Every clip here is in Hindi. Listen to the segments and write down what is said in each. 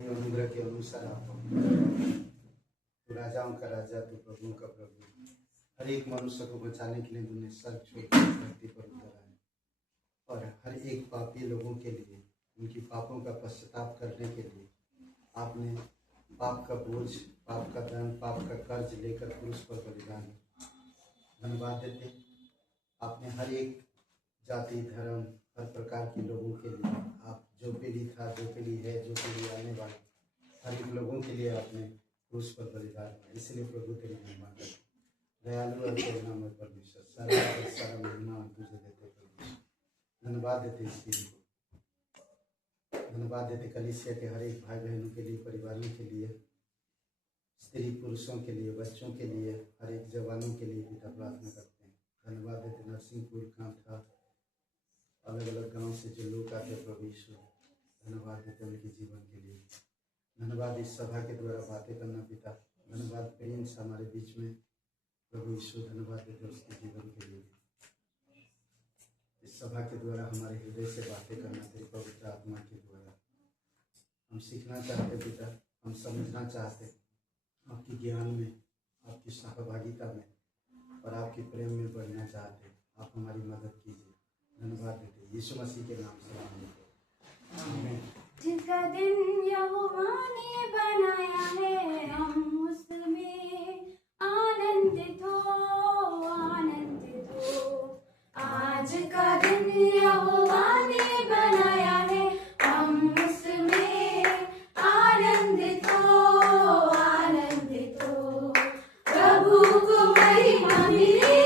अनुग्रह के अनुसार आप तो राजाओं का राजा, तो प्रभुओं का प्रभु, हर एक मनुष्य को बचाने के लिए तुमने स्वर्ग छोड़कर धरती पर उतर आए और हर एक पापी लोगों के लिए उनकी पापों का पश्चाताप करने के लिए आपने पाप का बोझ, पाप का दंड, पाप का कर्ज लेकर क्रूस पर बलिदान। धन्यवाद देते आपने हर एक जाति, धर्म, हर प्रकार के लोगों के लिए, आप जो पीढ़ी था, जो पीढ़ी है, जो पीढ़ी आने वाली, हर एक लोगों के लिए आपने क्रूस पर बलिदान किया। इसलिए प्रभु तेरी महिमा करते, दयालु और करुणामय परमेश्वर, सारा महिमा हम तुझे देते परमेश्वर। धन्यवाद देते इस दिन को, धन्यवाद देते कलीसिया के हर एक भाई बहनों के लिए, परिवारों के लिए, स्त्री पुरुषों के लिए, बच्चों के लिए, हर एक जवानों के लिए पिता प्रार्थना करते हैं। धन्यवाद देते नरसिंहपुर, कांठा, अलग अलग गांव से जो लोग आते हैं प्रभु ईश्वर, धन्यवाद देते उनके जीवन के लिए। धन्यवाद इस सभा के द्वारा बातें करना पिता, धन्यवाद प्रिंस हमारे बीच में प्रभु ईश्वर, धन्यवाद देते उसके जीवन के लिए। इस सभा के द्वारा हमारे हृदय से बातें करना तेरी पवित्र आत्मा के द्वारा हम सीखना चाहते पिता, हम समझना चाहते आपकी ज्ञान में, आपकी सहभागिता में और आपके प्रेम में बढ़ना चाहते। आप हमारी मदद कीजिए। धन्यवाद देते यीशु मसीह के नाम से आमीन। जिसका दिन यहोवा ने बनाया है, हम उसमें आनंदित हो, आनंदित हो। आज का दिन यहोवा ने बनाया है, हम उसमें आनंदित हो, आनंदित हो। प्रभु को महिमा मिले,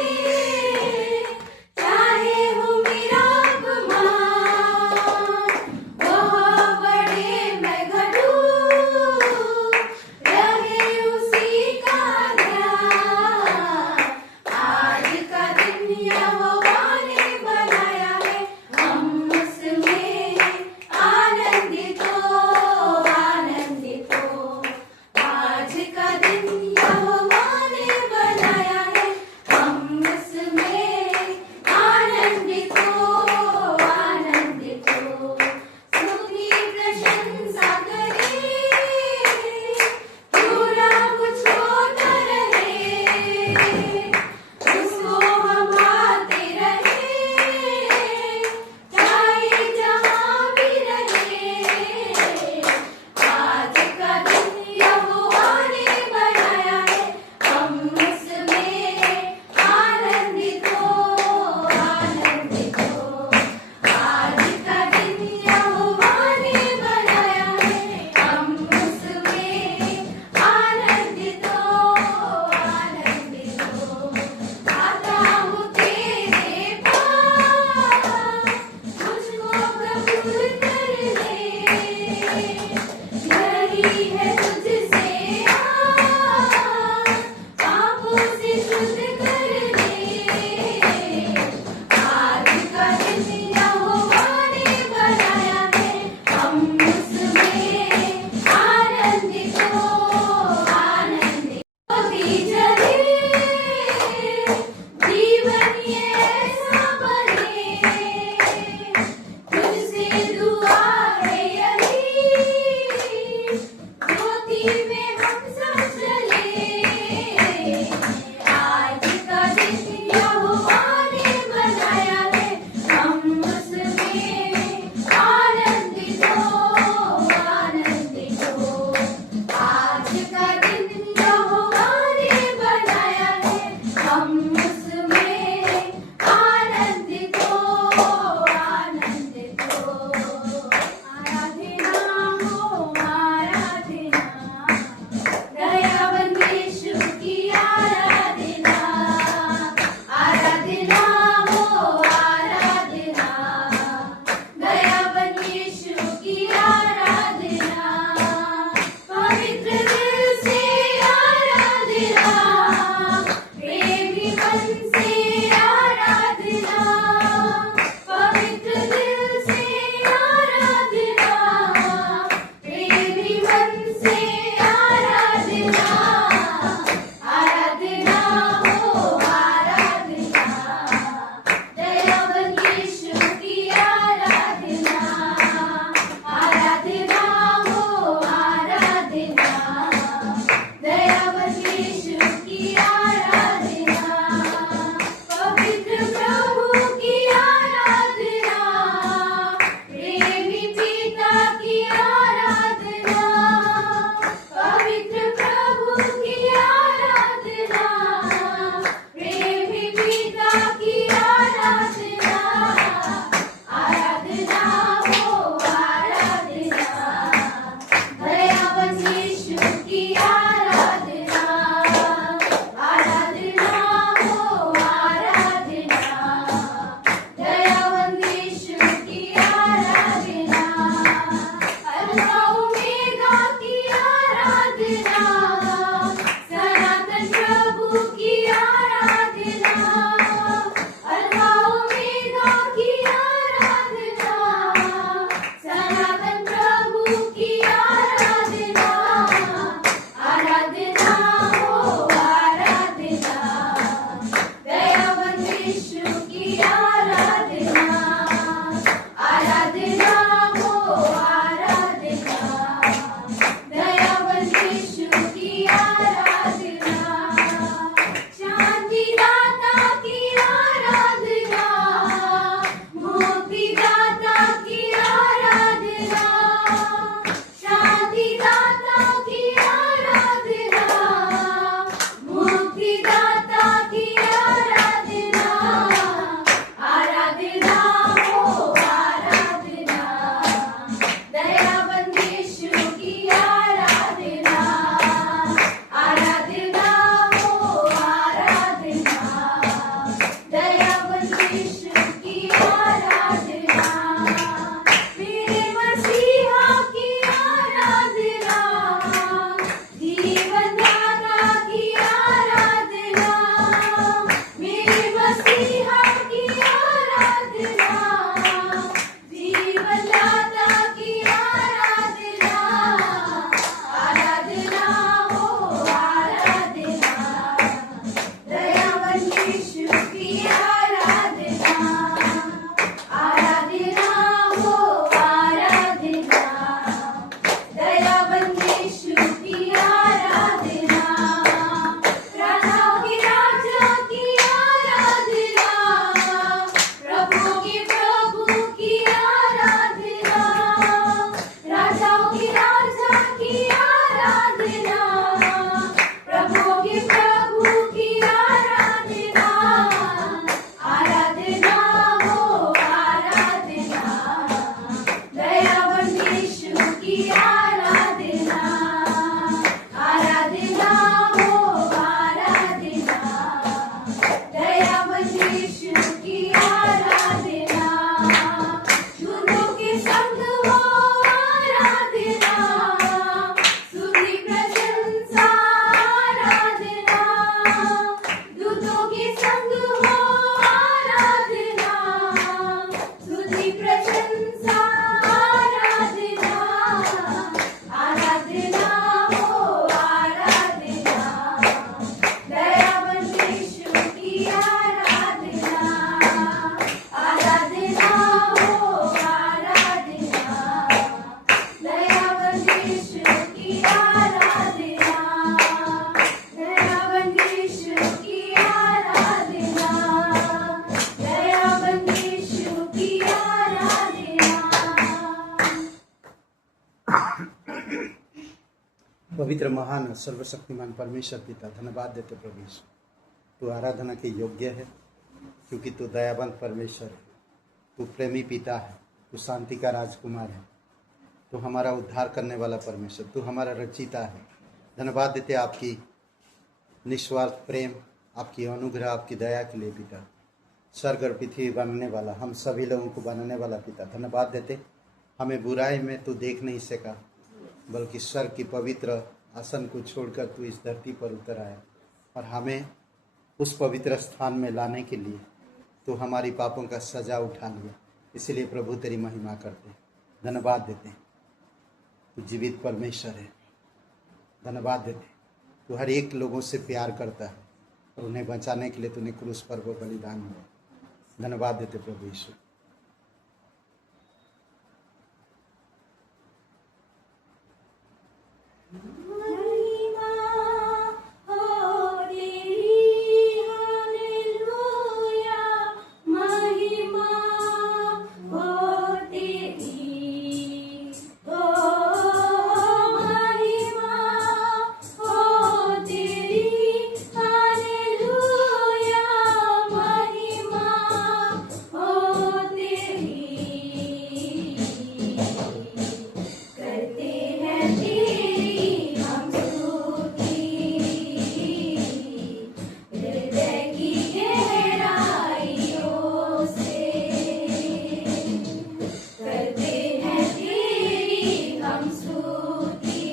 चाहे हो मेरा अपमान, वह बढ़े मैं घटूं, रहे उसी का ध्यान। आज का दिन यहोवा ने बनाया पवित्र महान और सर्वशक्तिमान परमेश्वर पिता, धन्यवाद देते प्रभु यीशु। तू आराधना के योग्य है, क्योंकि तू दयावंत परमेश्वर है, तू प्रेमी पिता है, तू शांति का राजकुमार है, तू हमारा उद्धार करने वाला परमेश्वर, तू हमारा रचिता है। धन्यवाद देते आपकी निस्वार्थ प्रेम, आपकी अनुग्रह, आपकी दया के लिए पिता। स्वर्ग और पृथ्वी बनाने वाला, हम सभी लोगों को बनाने वाला पिता, धन्यवाद देते। हमें बुराई में तू देख नहीं सका, बल्कि स्वर्ग की पवित्र आसन को छोड़कर तू इस धरती पर उतर आया और हमें उस पवित्र स्थान में लाने के लिए तू हमारी पापों का सजा उठा लिया। इसलिए प्रभु तेरी महिमा करते, धन्यवाद देते। तू जीवित परमेश्वर है, धन्यवाद देते। तू हर एक लोगों से प्यार करता है और उन्हें बचाने के लिए तूने क्रूस पर वो बलिदान हुआ। धन्यवाद देते प्रभु यीशु। महिमा हो तेरी, हालेलुया। महिमा हो तेरी, ओ महिमा हो तेरी, हालेलुया। महिमा हो तेरी, करते हैं तेरी हम स्तुति, हृदय की गहराइयों से। करते हैं तेरी हम स्तुति,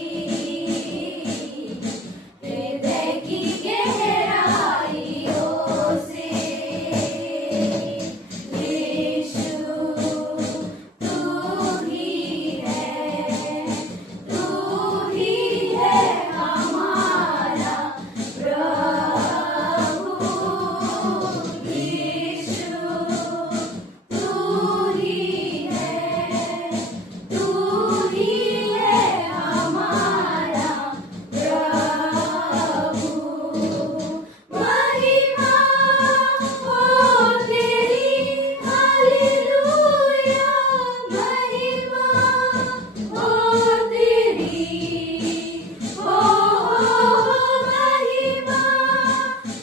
हृदय की गहराइयों से। यीशु तू ही है हमारा प्रभु। यीशु तू ही है हमारा प्रभु। महिमा हो तेरी, हालेलुया। महिमा हो तेरी, हो महिमा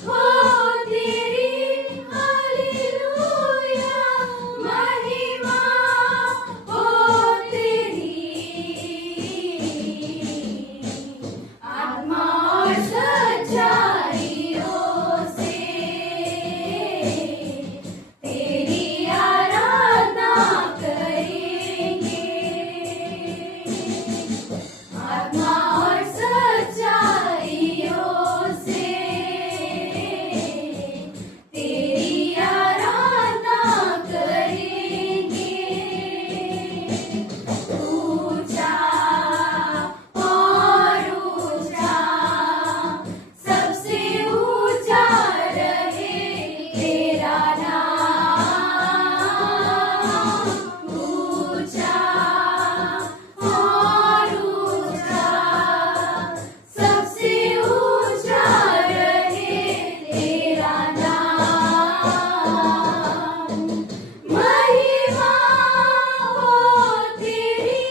हो तेरी, हालेलुया। महिमा हो तेरी, आत्मा और सच्चाइयों से तेरी आराधना करेंगे। आत्मा और सच्चाइयों से तेरी आराधना करेंगे। ऊंचा और ऊंचा, सबसे ऊंचा रहे तेरा नाम। ऊंचा और ऊंचा, सबसे ऊंचा रहे तेरा नाम। महिमा हो तेरी,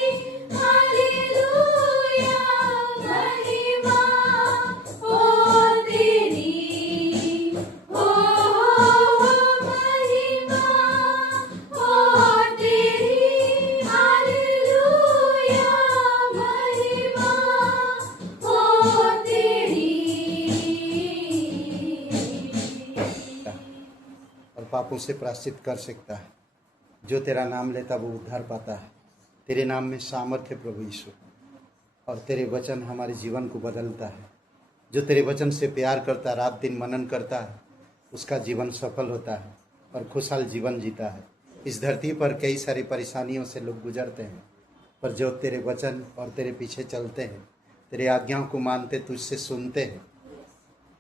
हालेलुया। महिमा हो तेरी, हो महिमा हो तेरी, हालेलुया। महिमा हो तेरी। और पापों से प्रायश्चित कर सकता है। जो तेरा नाम लेता वो उद्धार पाता है। तेरे नाम में सामर्थ्य प्रभु यीशु, और तेरे वचन हमारे जीवन को बदलता है। जो तेरे वचन से प्यार करता है, रात दिन मनन करता है, उसका जीवन सफल होता है और खुशहाल जीवन जीता है। इस धरती पर कई सारी परेशानियों से लोग गुजरते हैं, पर जो तेरे वचन और तेरे पीछे चलते हैं, तेरे आज्ञाओं को मानते, तुझसे सुनते हैं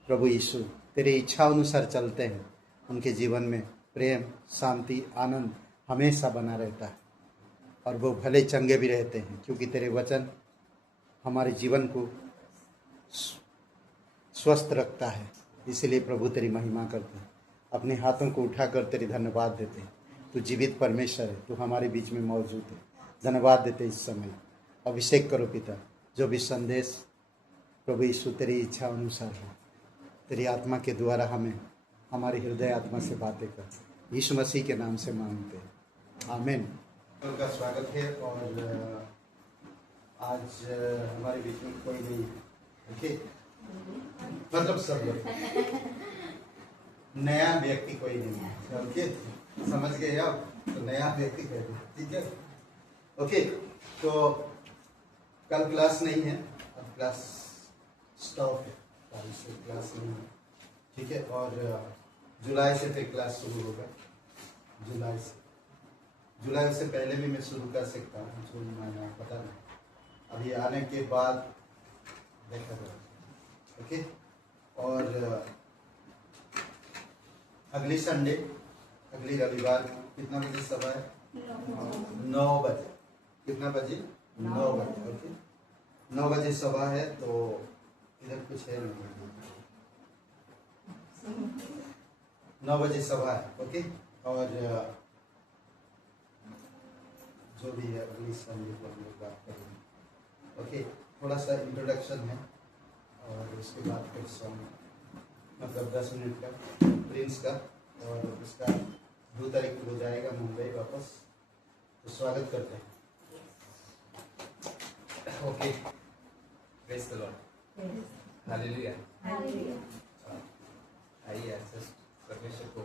प्रभु यीशु, तेरे इच्छा अनुसार चलते हैं, उनके जीवन में प्रेम, शांति, आनंद हमेशा बना रहता है और वो भले चंगे भी रहते हैं, क्योंकि तेरे वचन हमारे जीवन को स्वस्थ रखता है। इसलिए प्रभु तेरी महिमा करते हैं, अपने हाथों को उठाकर तेरी धन्यवाद देते हैं। तू जीवित परमेश्वर है, तू हमारे बीच में मौजूद है। धन्यवाद देते इस समय। अभिषेक करो पिता, जो भी संदेश प्रभु यीशु तेरी इच्छा अनुसार हो, तेरी आत्मा के द्वारा हमें हमारे हृदय आत्मा से बातें कर, यीशु मसीह के नाम से मांगते हैं, आमीन। उनका स्वागत है। और आज हमारे बीच में कोई नहीं है, ओके, मतलब सब लोग, नया व्यक्ति कोई नहीं है, ओके, समझ गए आप? तो नया व्यक्ति कहते हैं, ठीक है, ओके। तो कल क्लास नहीं है, अब क्लास स्टॉप है, कल से क्लास नहीं है, ठीक है। और जुलाई से फिर क्लास शुरू होगा, जुलाई से पहले भी मैं शुरू कर सकता हूँ, जून महीना पता नहीं, अभी आने के बाद देखा जाएगा, ओके। और अगली संडे, अगली रविवार कितना बजे सभा है? 9 बजे। कितना बजे? 9 बजे, ओके। 9 बजे सभा है, तो इधर कुछ है नहीं, 9 बजे सभा है, ओके। और जो भी है अगली संडे को हम लोग बात करेंगे, ओके। थोड़ा सा इंट्रोडक्शन है और उसके बाद फिर सॉन्ग, मतलब 10 मिनट का प्रिंस का, और उसका 2 तारीख को जाएगा मुंबई वापस, तो स्वागत करते हैं, okay. Praise the Lord, hallelujah. आइए जस्ट परमेश्वर को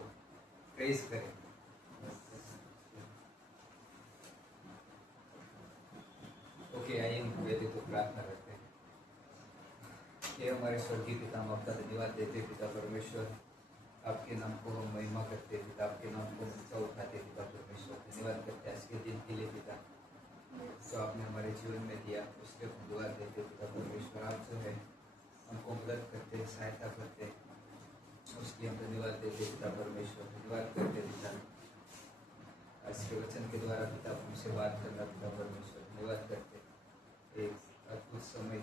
प्रेज करें। ओके, आइए हम पहले तो प्रार्थना करते हैं कि हमारे स्वर्गीय पिता, हम आपका धन्यवाद देते पिता परमेश्वर, आपके नाम को हम महिमा करते पिता, आपके नाम को ऊंचा उठाते पिता परमेश्वर, धन्यवाद करते हैं आज के दिन के लिए पिता, जो आपने हमारे जीवन में दिया, उसके हम धन्यवाद देते पिता परमेश्वर। आप जो है हमको मदद करते, सहायता करते, उसकी हम धन्यवाद देते पिता परमेश्वर, धन्यवाद करते पिता आज के वचन के द्वारा पिता हमसे बात करना पिता परमेश्वर, धन्यवाद करते एक अद्भुत समय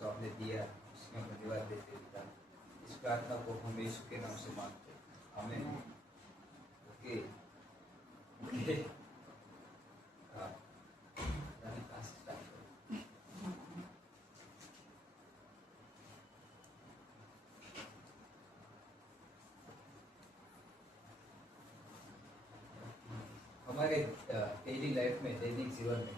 जो आपने दिया, उसके हम धन्यवाद देते पिता। इस प्रार्थना को हम यीशु के नाम से मांगते, आमीन। ओके, ओके, हाँ, कहाँ से स्टार्ट करें? हमारे डेली लाइफ में, दैनिक जीवन में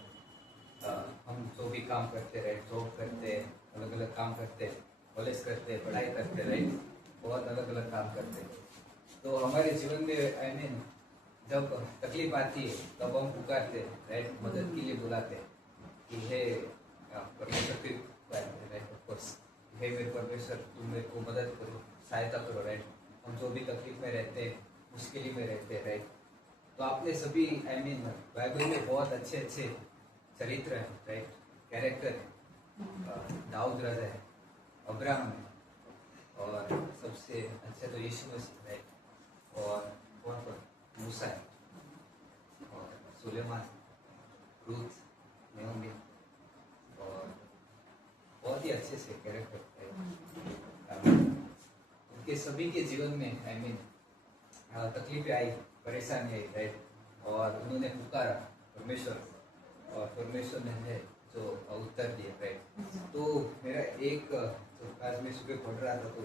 हम जो भी काम करते रहे, जॉब करते, अलग अलग काम करते, कॉलेज करते, पढ़ाई करते रहे, बहुत अलग अलग काम करते, तो हमारे जीवन में आई मीन जब तकलीफ आती है तब हम पुकारते, राइट, मदद के लिए बुलाते कि हे परमेश्वर, राइट, ऑफ कोर्स, हे मेरे परमेश्वर, तुम मेरे को मदद करो, सहायता करो, राइट। हम जो भी तकलीफ में रहते, मुश्किल में रहते, राइट। तो आपने सभी आई मीन बाइबल में बहुत अच्छे अच्छे चरित्र हैं, राइट, कैरेक्टर है, दाऊद राजा है, अब्राहम है, और सबसे अच्छे तो यीशु मसीह, राइट, और मूसा है, और सुलेमान, रूथ, नयोमी, और बहुत ही अच्छे से कैरेक्टर है। उनके सभी के जीवन में आई मीन तकलीफें आई, परेशानी आई, राइट, और उन्होंने पुकारा परमेश्वर, और परमेश्वर ने है जो उत्तर दिया, राइट। तो मेरा एक जो आज मैं सुबह पढ़ रहा था, तो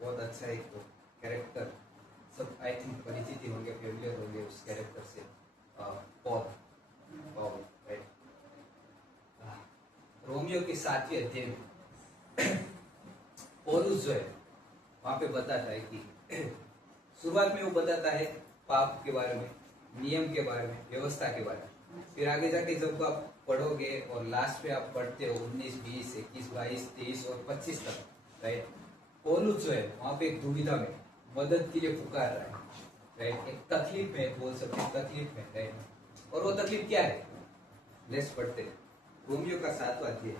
बहुत अच्छा एक कैरेक्टर, सब आई थिंक परिचित ही होंगे, फेमिलियर होंगे उस कैरेक्टर से, पॉल, राइट। रोमियो के 7वें अध्याय में पौलुस जो है वहाँ पे बताता है कि शुरुआत में वो बताता है पाप के बारे में, नियम के बारे में, व्यवस्था के बारे में, फिर आगे जाके जब आप पढ़ोगे और लास्ट में आप पढ़ते हो 19, 20, 21, 22, 23 और 25 तक, राइट, पौलुस जो है वहाँ पे एक दुविधा में मदद के लिए पुकार रहा है, राइट, एक तकलीफ में बोल सकते हैं, तकलीफ में, राइट। और वो तकलीफ क्या है? लेट्स पढ़ते हैं रोमियो का 7वां अध्याय।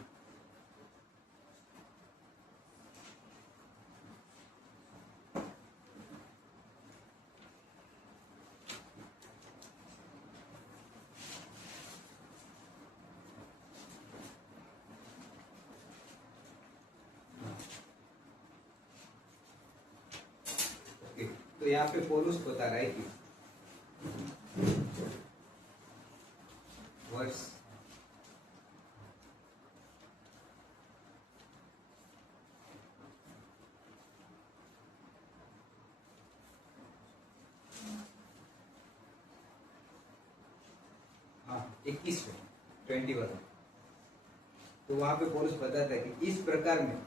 तो यहाँ पे पौलुस बता रहा है कि वर्ष 5 21 में 21 में, तो वहां पे पौलुस बताता है कि इस प्रकार में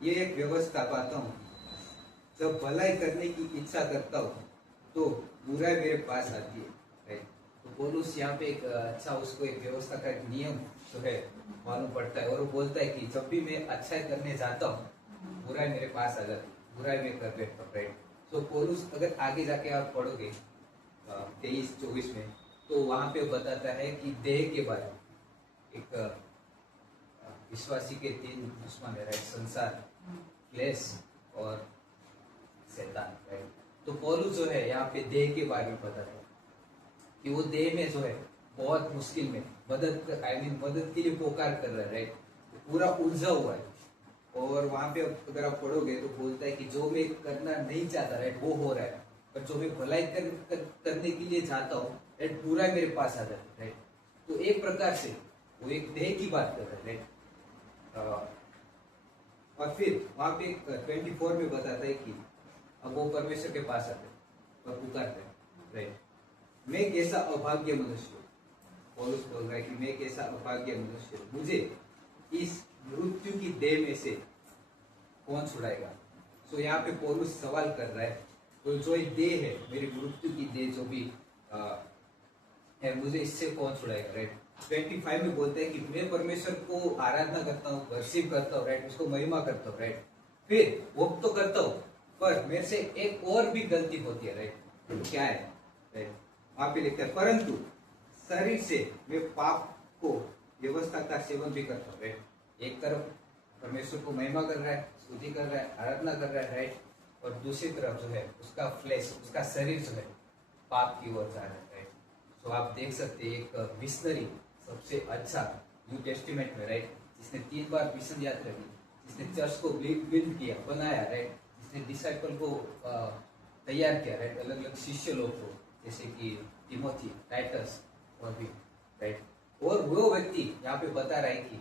ये एक व्यवस्था पाता हूँ, जब भलाई करने की इच्छा करता हूँ तो बुराई मेरे पास आती है, राइट। तो पौलुस यहाँ पे एक अच्छा उसको एक व्यवस्था का एक नियम जो है मालूम पड़ता है, और वो बोलता है कि जब भी मैं अच्छाई करने जाता हूँ बुराई मेरे पास आ जाती है, बुराई मैं कर बैठता हूँ, राइट। तो पौलुस अगर आगे जाके आप पढ़ोगे 23-24 में, तो वहां पे बताता है कि देह के बारे में एक विश्वासी के 3 दुश्मन है, राइट, संसार, क्लेश और शैतान, राइट। तो पौलुस जो है यहाँ पे देह के बारे में बताता है कि वो देह में जो है बहुत मुश्किल में मदद के लिए पुकार कर रहा है, राइट, पूरा उलझा हुआ है। और वहां पे अगर आप पढ़ोगे तो बोलता है कि जो मैं करना नहीं चाहता, राइट, वो हो रहा है, पर जो मैं भलाई करने के लिए चाहता हूँ, राइट, पूरा मेरे पास आ जाता है, राइट। तो एक प्रकार से वो एक देह की बात कर रहा है, राइट। और फिर वहां पे 24 में बताता है कि अब वो परमेश्वर के पास आते हैं और पुकारते हैं, राइट। मैं कैसा अभाग्य मनुष्य हूँ, पौलुस बोल रहा है कि मैं कैसा अभाग्य मनुष्य हूँ, मुझे इस मृत्यु की देह में से कौन छुड़ाएगा। सो यहाँ पे पौलुस सवाल कर रहा है, तो जो ये देह है, मेरी मृत्यु की देह जो भी है, मुझे इससे कौन छुड़ाएगा, राइट। 25 में बोलते हैं कि मैं परमेश्वर को आराधना करता हूँ, वर्शिप करता हूँ, राइट, उसको महिमा करता हूँ, राइट, फिर वो तो करता हूँ, पर मेरे से एक और भी गलती होती है, राइट। तो क्या है, राइट, वहां पे लिखता है, परंतु शरीर से मैं पाप को व्यवस्था का सेवन भी करता हूँ, राइट। एक तरफ परमेश्वर को महिमा कर रहा है, स्तुति कर रहा है, आराधना कर रहा है, राइट, और दूसरी तरफ जो है उसका फ्लैश, उसका शरीर जो है पाप की ओर जा रहा है, राइट। तो आप देख सकते हैं एक मिशनरी सबसे अच्छा न्यू टेस्टिमेंट में, राइट, जिसने 3 बार मिशन यात्रा की, जिसने चर्च को बिल्ड किया, बनाया, राइट, जिसने डिसाइपल को तैयार किया, राइट, अलग अलग शिष्य लोग को, जैसे कि तिमोथी, टाइटस और भी, राइट। और वो व्यक्ति यहाँ पे बता रहा है कि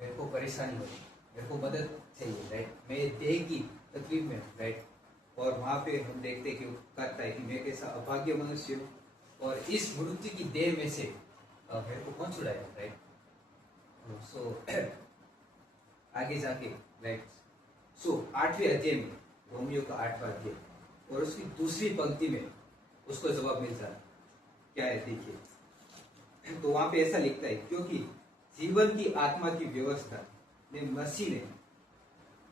मेरे को परेशानी हो रही है, मेरे को मदद चाहिए, राइट, मैं देह की तकलीफ में, राइट। और वहां पे हम देखते हैं कि वो कहता है कि मैं कैसा अभाग्य मनुष्य हूँ, और इस मृत्यु की देह में से मेरे को कौन छुड़ाएगा, राइट। सो आगे जाके, राइट, सो 8वें अध्याय में, रोमियो का 8वां अध्याय और उसकी दूसरी पंक्ति में उसको जवाब मिल जाता है, क्या है देखिए। तो वहां पे ऐसा लिखता है, क्योंकि जीवन की आत्मा की व्यवस्था ने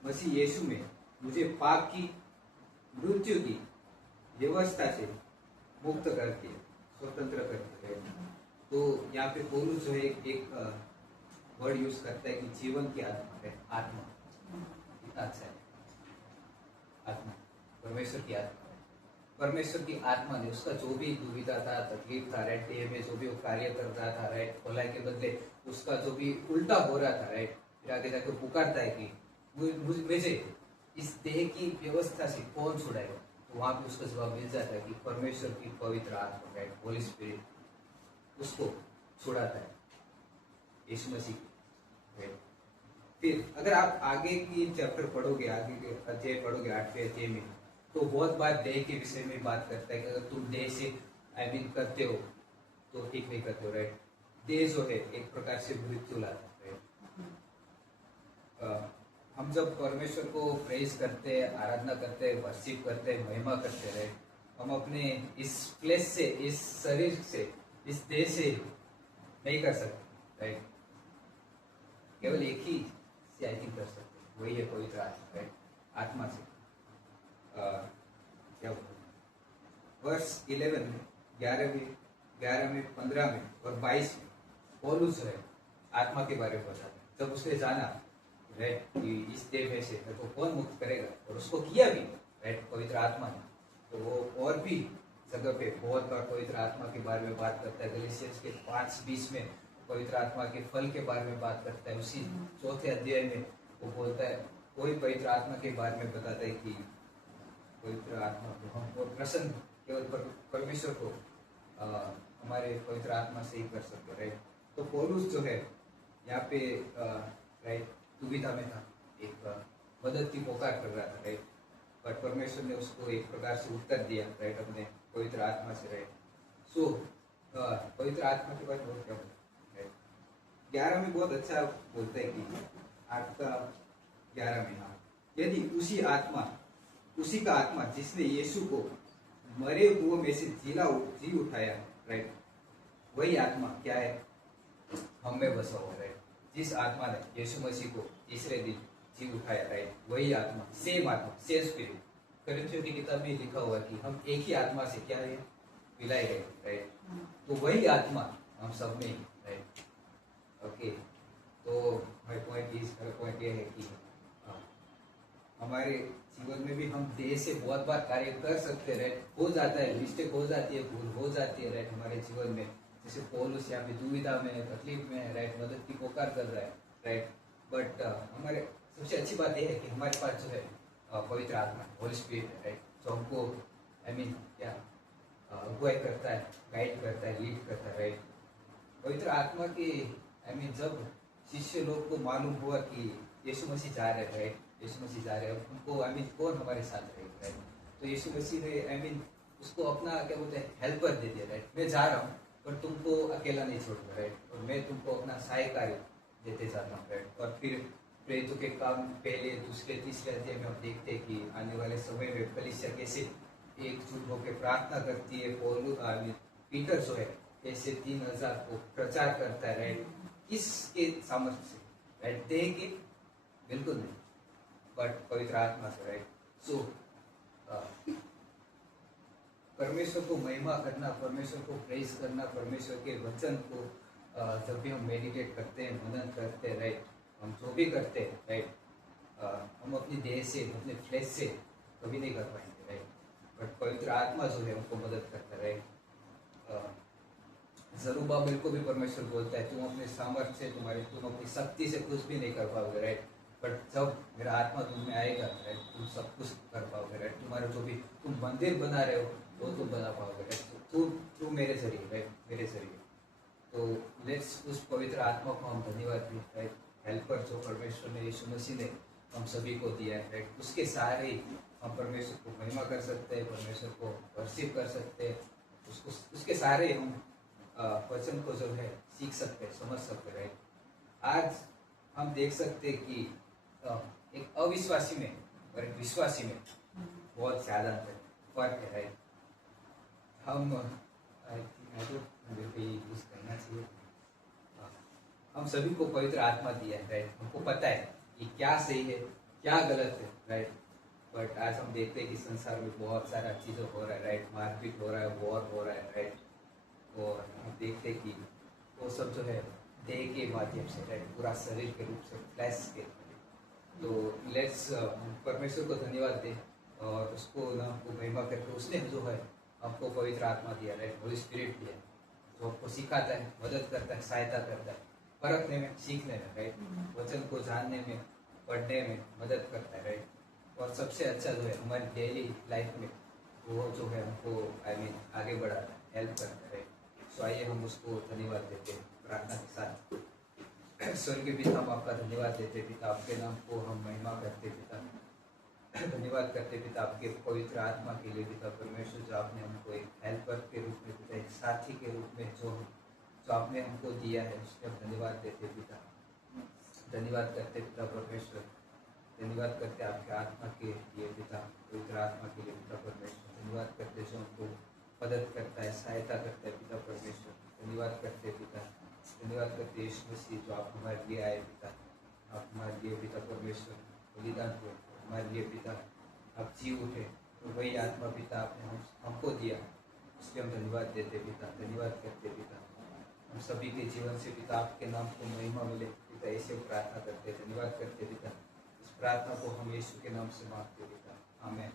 मसीह यीशु में मुझे पाप की मृत्यु की व्यवस्था से मुक्त कर दिया, स्वतंत्र कर दिया। तो यहाँ पे पौलुस जो है एक वर्ड यूज करता है कि जीवन की आत्मा है, आत्मा कितना अच्छा है, आत्मा परमेश्वर की आत्मा है। परमेश्वर की आत्मा ने उसका जो भी दुविधा था, तकलीफ था, राइट, देह में जो भी वो कार्य कर रहा था, राइट, भलाई के बदले उसका जो भी उल्टा हो रहा था, राइट, फिर आगे जाकर पुकारता है कि मुझे इस देह की व्यवस्था से कौन छुड़ाएगा। तो वहां पे उसका जवाब मिल जाता है कि परमेश्वर की पवित्र आत्मा, राइट, होली स्पिरिट उसको छुड़ाता है, यीशु मसीह की, राइट। फिर अगर आप आगे की चैप्टर पढ़ोगे, आगे के अध्याय पढ़ोगे, 8वें अध्याय में, तो बहुत बार देह के विषय में बात करता है कि अगर तुम देह से करते हो तो ठीक नहीं करते हो, राइट। देह जो है एक प्रकार से मृत्यु लाता है, राइट। हम जब परमेश्वर को प्रेज करते हैं, आराधना करते हैं, वर्शिप करते हैं, महिमा करते हैं, राइट, हम अपने इस फ्लेश से, इस शरीर से, इस देह से नहीं कर सकते, राइट। केवल एक ही से आई थिंक कर सकते, वही है पवित्र आत्मा, राइट, आत्मा से। क्या वर्ष 11 में, 11 में, 15 में और 22 में पौलुस जो है आत्मा के बारे में बताता है। जब उसने जाना, राइट, कि इस देह में से मेरे को कौन मुक्त करेगा, और उसको किया भी, राइट, पवित्र आत्मा ने, तो वो और भी जगह पे बहुत बार पवित्र आत्मा के बारे में बात करता है। गलीशियंस के 5:20 में पवित्र आत्मा के फल के बारे में बात करता है। उसी 4थे अध्याय में वो बोलता है, कोई पवित्र आत्मा के बारे में बताता है कि पवित्र आत्मा को हम और प्रसन्न केवल परमेश्वर को हमारे पवित्र आत्मा से ही कर सकते, राइट। तो पौलुस जो है यहाँ पे राइट दुविधा में था, एक मदद की पुकार कर रहा था, राइट, पर परमेश्वर ने उसको एक प्रकार से उत्तर दिया, राइट, अपने पवित्र आत्मा से, राइट। सो पवित्र आत्मा के बारे में और क्या बोलते हैं? 11 में बहुत अच्छा बोलते हैं कि आपका 11 में, हाँ, यदि उसी का आत्मा जिसने यीशु को मरे हुए में से जी उठाया, राइट, वही आत्मा क्या है, हम में बसा हुआ, राइट। जिस आत्मा ने यीशु मसीह को तीसरे दिन जी उठाया, राइट, वही आत्मा, सेम स्पिरिट। कोरिन्थियों की किताब में लिखा हुआ है कि हम एक ही आत्मा से क्या है, मिलाए गए, राइट। तो वही आत्मा हम सब में, राइट। ओके, तो माय पॉइंट ये है कि हमारे जीवन में भी हम देह से बहुत बार कार्य कर सकते हैं, राइट। हो जाता है, मिस्टेक हो जाती है, भूल हो जाती है, राइट, हमारे जीवन में। जैसे पौलुस यहाँ पे दुविधा में है, तकलीफ में है, राइट, मदद की पुकार कर रहा है, राइट। बट हमारे सबसे अच्छी बात यह है कि हमारे पास जो है पवित्र आत्मा, होली स्पिरिट है, राइट, जो हमको क्या अगुवाई करता है, गाइड करता है, लीड करता है, राइट। पवित्र आत्मा के जब शिष्य लोग को मालूम हुआ कि यीशु मसीह जा रहे हैं, राइट, यीशु मसीह जा रहे हैं, उनको कौन हमारे साथ रहेगा, राइट। तो यीशु मसीह ने उसको अपना क्या बोलते हैं, हेल्पर दे दिया, राइट। मैं जा रहा हूँ पर तुमको अकेला नहीं छोड़ूंगा, राइट, और मैं तुमको अपना सहायकारी देते जाता हूँ, राइट। और फिर प्रेरितों के काम पहले, दूसरे, तीसरे अध्याय में हम देखते हैं कि आने वाले समय में कलीसिया कैसे एकजुट होकर प्रार्थना करती है। पीटर जो है कैसे 3000 को प्रचार करता है, राइट, किसके सामर्थ्य से, राइट, देह के बिल्कुल नहीं, बट पवित्र आत्मा से, राइट। सो परमेश्वर को महिमा करना, परमेश्वर को प्रेज करना, परमेश्वर के वचन को जब भी हम मेडिटेट करते हैं, मनन करते हैं, राइट, हम जो भी करते हैं, राइट, हम अपनी देह से, अपने फ्लेश से कभी नहीं कर पाएंगे, राइट। बट पवित्र आत्मा जो है हमको मदद करता है, राइट। जरूबाबेल को भी परमेश्वर बोलता है, तुम अपने सामर्थ्य से, तुम अपनी शक्ति से कुछ भी नहीं कर पाओगे, राइट। बट जब मेरा आत्मा तुम में आएगा, राइट, तुम सब कुछ कर पाओगे, राइट। तुम्हारा जो भी तुम मंदिर बना रहे हो वो तुम बना पाओगे, राइट, थ्रू मेरे जरिए, राइट, मेरे जरिए। तो लेट्स उस पवित्र आत्मा को हम धन्यवाद दें, राइट। हेल्पर जो परमेश्वर ने, यीशु मसीह ने हम सभी को दिया है, राइट। उसके सहारे हम परमेश्वर को महिमा कर सकते हैं, परमेश्वर को वर्शिप कर सकते हैं, उसके सहारे हम वचन को जो है सीख सकते हैं, समझ सकते हैं, राइट। आज हम देख सकते हैं कि एक अविश्वासी में और एक विश्वासी में बहुत ज़्यादा फर्क है, राइट। करना चाहिए। हम सभी को पवित्र आत्मा दिया है, राइट। हमको पता है कि क्या सही है, क्या गलत है, राइट। बट आज हम देखते हैं कि संसार में बहुत सारा चीज़ें हो रहा है, राइट। मारपीट हो रहा है, वॉर हो रहा है, राइट। और हम देखते हैं कि वो सब जो है देह के माध्यम से, राइट, पूरा शरीर के रूप से, फ्लैश के। तो लेट्स परमेश्वर को धन्यवाद दें और उसको नाम को महिमा करके उसने जो है आपको पवित्र आत्मा दिया, राइट, होली स्पिरिट दिया, जो आपको सिखाता है, मदद करता है, सहायता करता है, परखने में, सीखने में, राइट, वचन को जानने में, पढ़ने में मदद करता है, राइट। और सबसे अच्छा जो है हमारी डेली लाइफ में वो जो है हमको आगे बढ़ाता है, हेल्प करता है, राइट। सो आइए हम उसको धन्यवाद देते हैं प्रार्थना के साथ। स्वर्गीय पिता, हम आपका धन्यवाद देते पिता, आपके नाम को हम महिमा करते पिता, धन्यवाद करते पिता आपके पवित्र आत्मा के लिए पिता परमेश्वर, जो आपने हमको एक हेल्पर के रूप में पिता, एक साथी के रूप में जो आपने हमको दिया है, उसके हम धन्यवाद देते पिता। धन्यवाद करते पिता परमेश्वर, धन्यवाद करते आपके आत्मा के लिए पिता, पवित्र आत्मा के लिए पिता परमेश्वर। धन्यवाद करते जो हमको मदद करता है, सहायता करता है पिता परमेश्वर। धन्यवाद करते पिता, धन्यवाद करते यीशु मसीह जो आप हमारे लिए आए पिता, आप हमारे लिए पिता परमेश्वर बलिदान हुए, हमारे लिए पिता आप जी उठे, तो वही आत्मा पिता आपने हमको दिया, उसके हम धन्यवाद देते पिता। धन्यवाद करते पिता, हम सभी के जीवन से पिता आपके नाम को महिमा मिले पिता, ऐसे प्रार्थना करते, धन्यवाद करते पिता। इस प्रार्थना को हम यीशु के नाम से मांगते पिता, आमीन।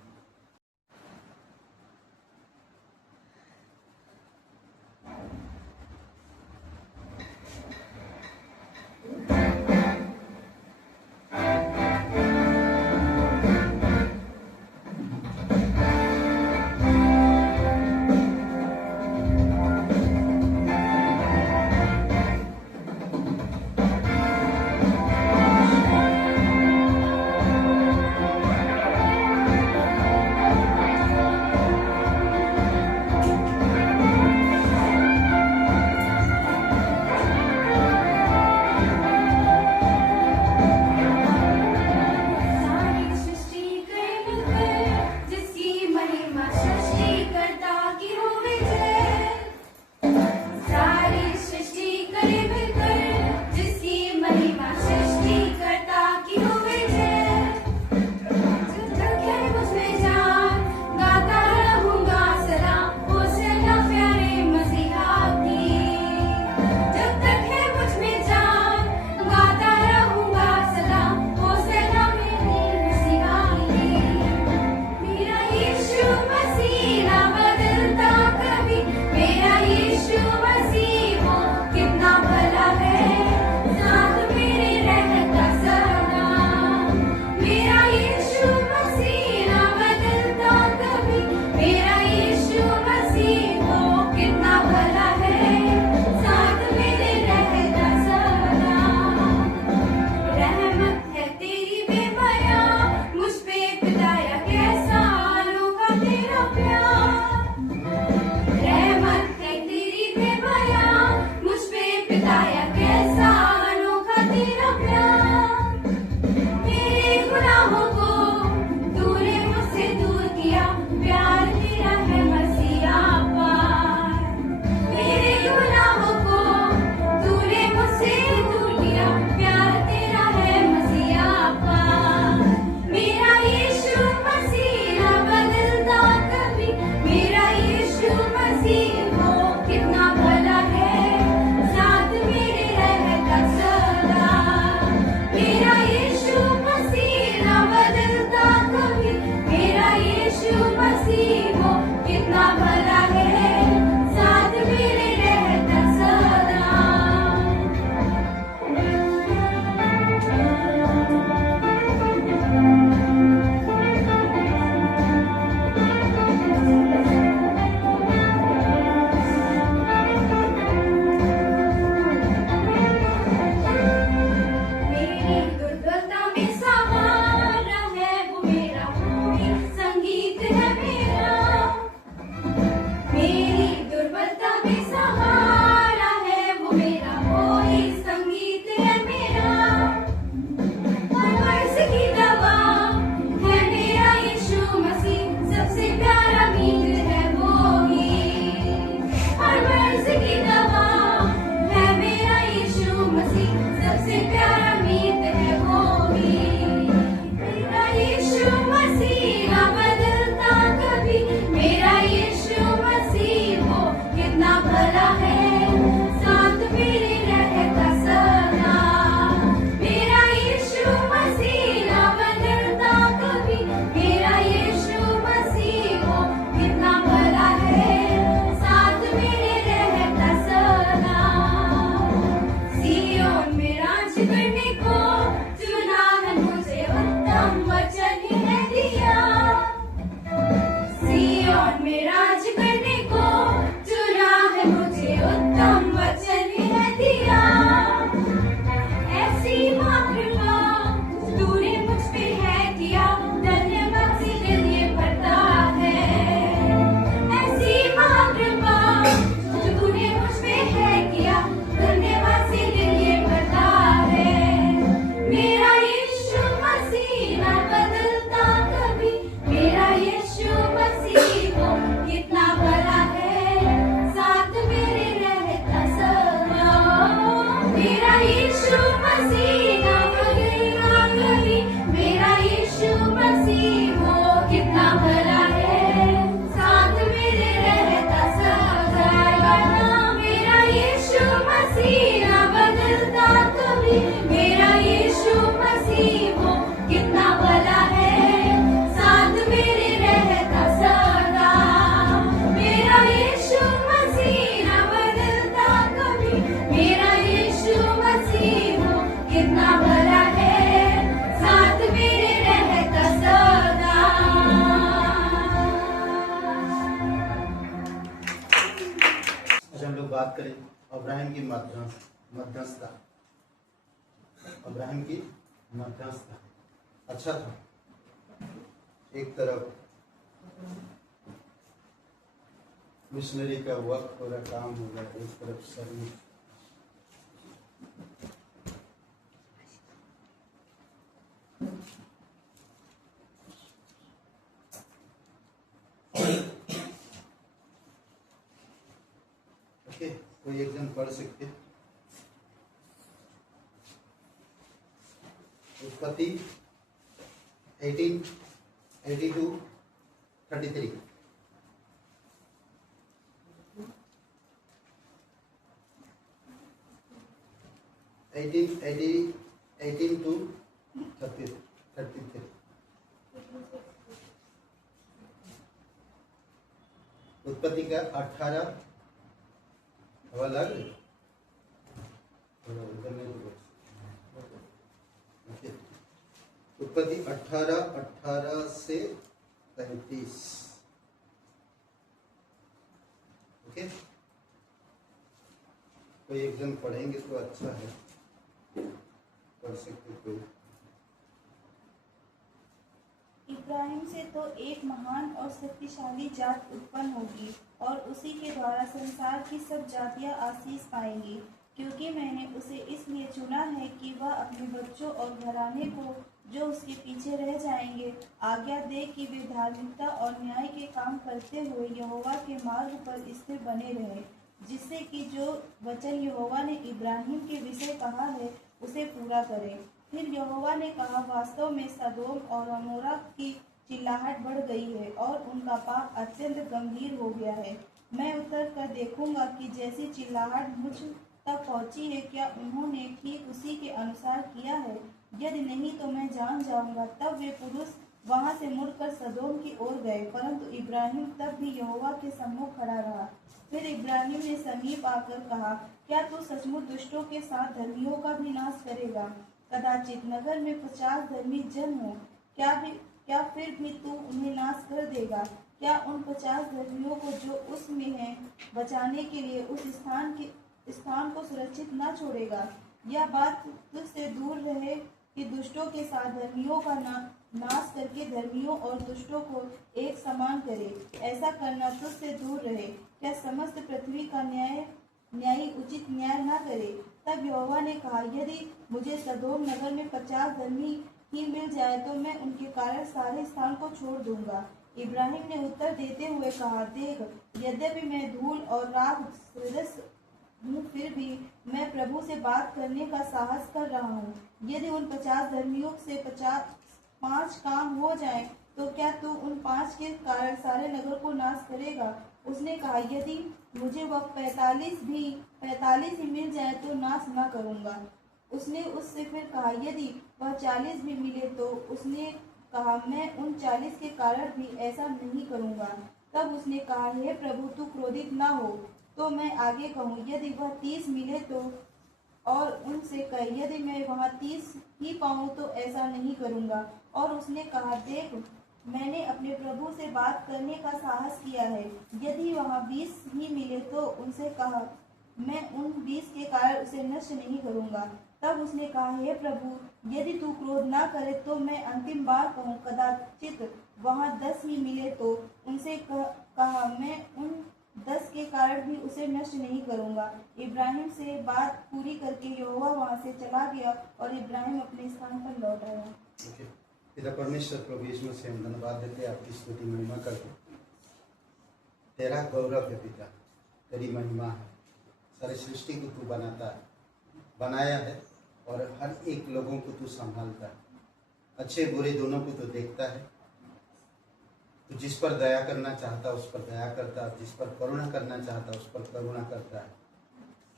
बात करें अब्राहम की मध्यस्थता, अब्राहम की मध्यस्थता अच्छा था। एक तरफ मिशनरी का वक्त पूरा काम हो गया, एक तरफ सर्विस। ओके, कोई एक जन पढ़ सकते? उत्पत्ति 18:82-33। Eighteen to 33। उत्पत्ति का 18 हवा लग रही? थोड़ा उधर नहीं तो ओके। उत्पत्ति 18 से 35। ओके, कोई एक जन पढ़ेंगे तो अच्छा है, पढ़ सकते कोई। इब्राहिम से तो एक महान और शक्तिशाली जात उत्पन्न होगी और उसी के द्वारा संसार की सब जातियां आशीष पाएंगी, क्योंकि मैंने उसे इसलिए चुना है कि वह अपने बच्चों और घराने को जो उसके पीछे रह जाएंगे आज्ञा दे कि वे धार्मिकता और न्याय के काम करते हुए यहोवा के मार्ग पर स्थिर बने रहे, जिससे कि जो वचन यहोवा ने इब्राहिम के विषय कहा है उसे पूरा करे। फिर यहोवा ने कहा, वास्तव में सदोम और अमोरा की चिल्लाहट बढ़ गई है और उनका पाप अत्यंत गंभीर हो गया है। मैं उतर कर देखूंगा कि जैसी चिल्लाहट मुझ तक पहुंची है, क्या उन्होंने ठीक उसी के अनुसार किया है? यदि नहीं तो मैं जान जाऊंगा। तब वे पुरुष वहां से मुड़कर सदोम की ओर गए, परंतु इब्राहिम तब भी यहोवा के सम्मुख खड़ा रहा। फिर इब्राहिम ने समीप आकर कहा, क्या तू सचमुच दुष्टों के साथ धर्मियों का भी नाश करेगा? कदाचित नगर में 50 धर्मी जन हो, क्या फिर भी तू उन्हें नाश कर देगा? क्या उन 50 धर्मियों को जो उसमें हैं बचाने के लिए उस स्थान को सुरक्षित न छोड़ेगा? यह बात तुझसे दूर रहे कि दुष्टों के साथ धर्मियों का नाश करके धर्मियों और दुष्टों को एक समान करे। ऐसा करना तुझसे दूर रहे। क्या समस्त पृथ्वी का न्यायी उचित न्याय न करे? तब यहोवा ने कहा, यदि मुझे सदोम नगर में 50 धर्मी ही मिल जाए तो मैं उनके कारण सारे स्थान को छोड़ दूंगा। इब्राहिम ने उत्तर देते हुए कहा, देख, यद्यपि मैं धूल और राख सदृश हूँ, फिर भी मैं प्रभु से बात करने का साहस कर रहा हूँ। यदि उन 50 धर्मियों से 5 काम हो जाए तो क्या तू उन 5 के कारण सारे नगर को नाश करेगा? उसने कहा, यदि मुझे वह 45 ही मिल जाए तो नाश न करूँगा। उसने उससे फिर कहा, यदि वह 40 भी मिले तो? उसने कहा, मैं उन 40 के कारण भी ऐसा नहीं करूँगा। तब उसने कहा, हे प्रभु, तू क्रोधित न हो तो मैं आगे कहूँ। यदि वह 30 मिले तो? और उनसे कहे, यदि मैं वहाँ 30 ही पाऊँ तो ऐसा नहीं करूँगा। और उसने कहा, देख, मैंने अपने प्रभु से बात करने का साहस किया है। यदि वहाँ 20 ही मिले तो? उनसे कहा, मैं उन 20 के कारण उसे नष्ट नहीं करूँगा। तब उसने कहा, हे प्रभु, यदि तू क्रोध ना करे तो मैं अंतिम बार कहूँ, कदाचित वहाँ 10 ही मिले तो? उनसे कहा, मैं उन 10 के कारण भी उसे नष्ट नहीं करूँगा। इब्राहिम से बात पूरी करके यहोवा वहाँ से चला गया और इब्राहिम अपने स्थान पर लौट आया। पिता परमेश्वर, प्रभु यीशु मसीह, हम धन्यवाद देते, आपकी स्तुति महिमा करते। तेरा गौरव है पिता, तेरी महिमा है। सारी सृष्टि को तू बनाया है और हर एक लोगों को तू संभालता है, अच्छे बुरे दोनों को तू देखता है। तू जिस पर दया करना चाहता उस पर दया करता है, जिस पर करुणा करना चाहता उस पर करुणा करता है,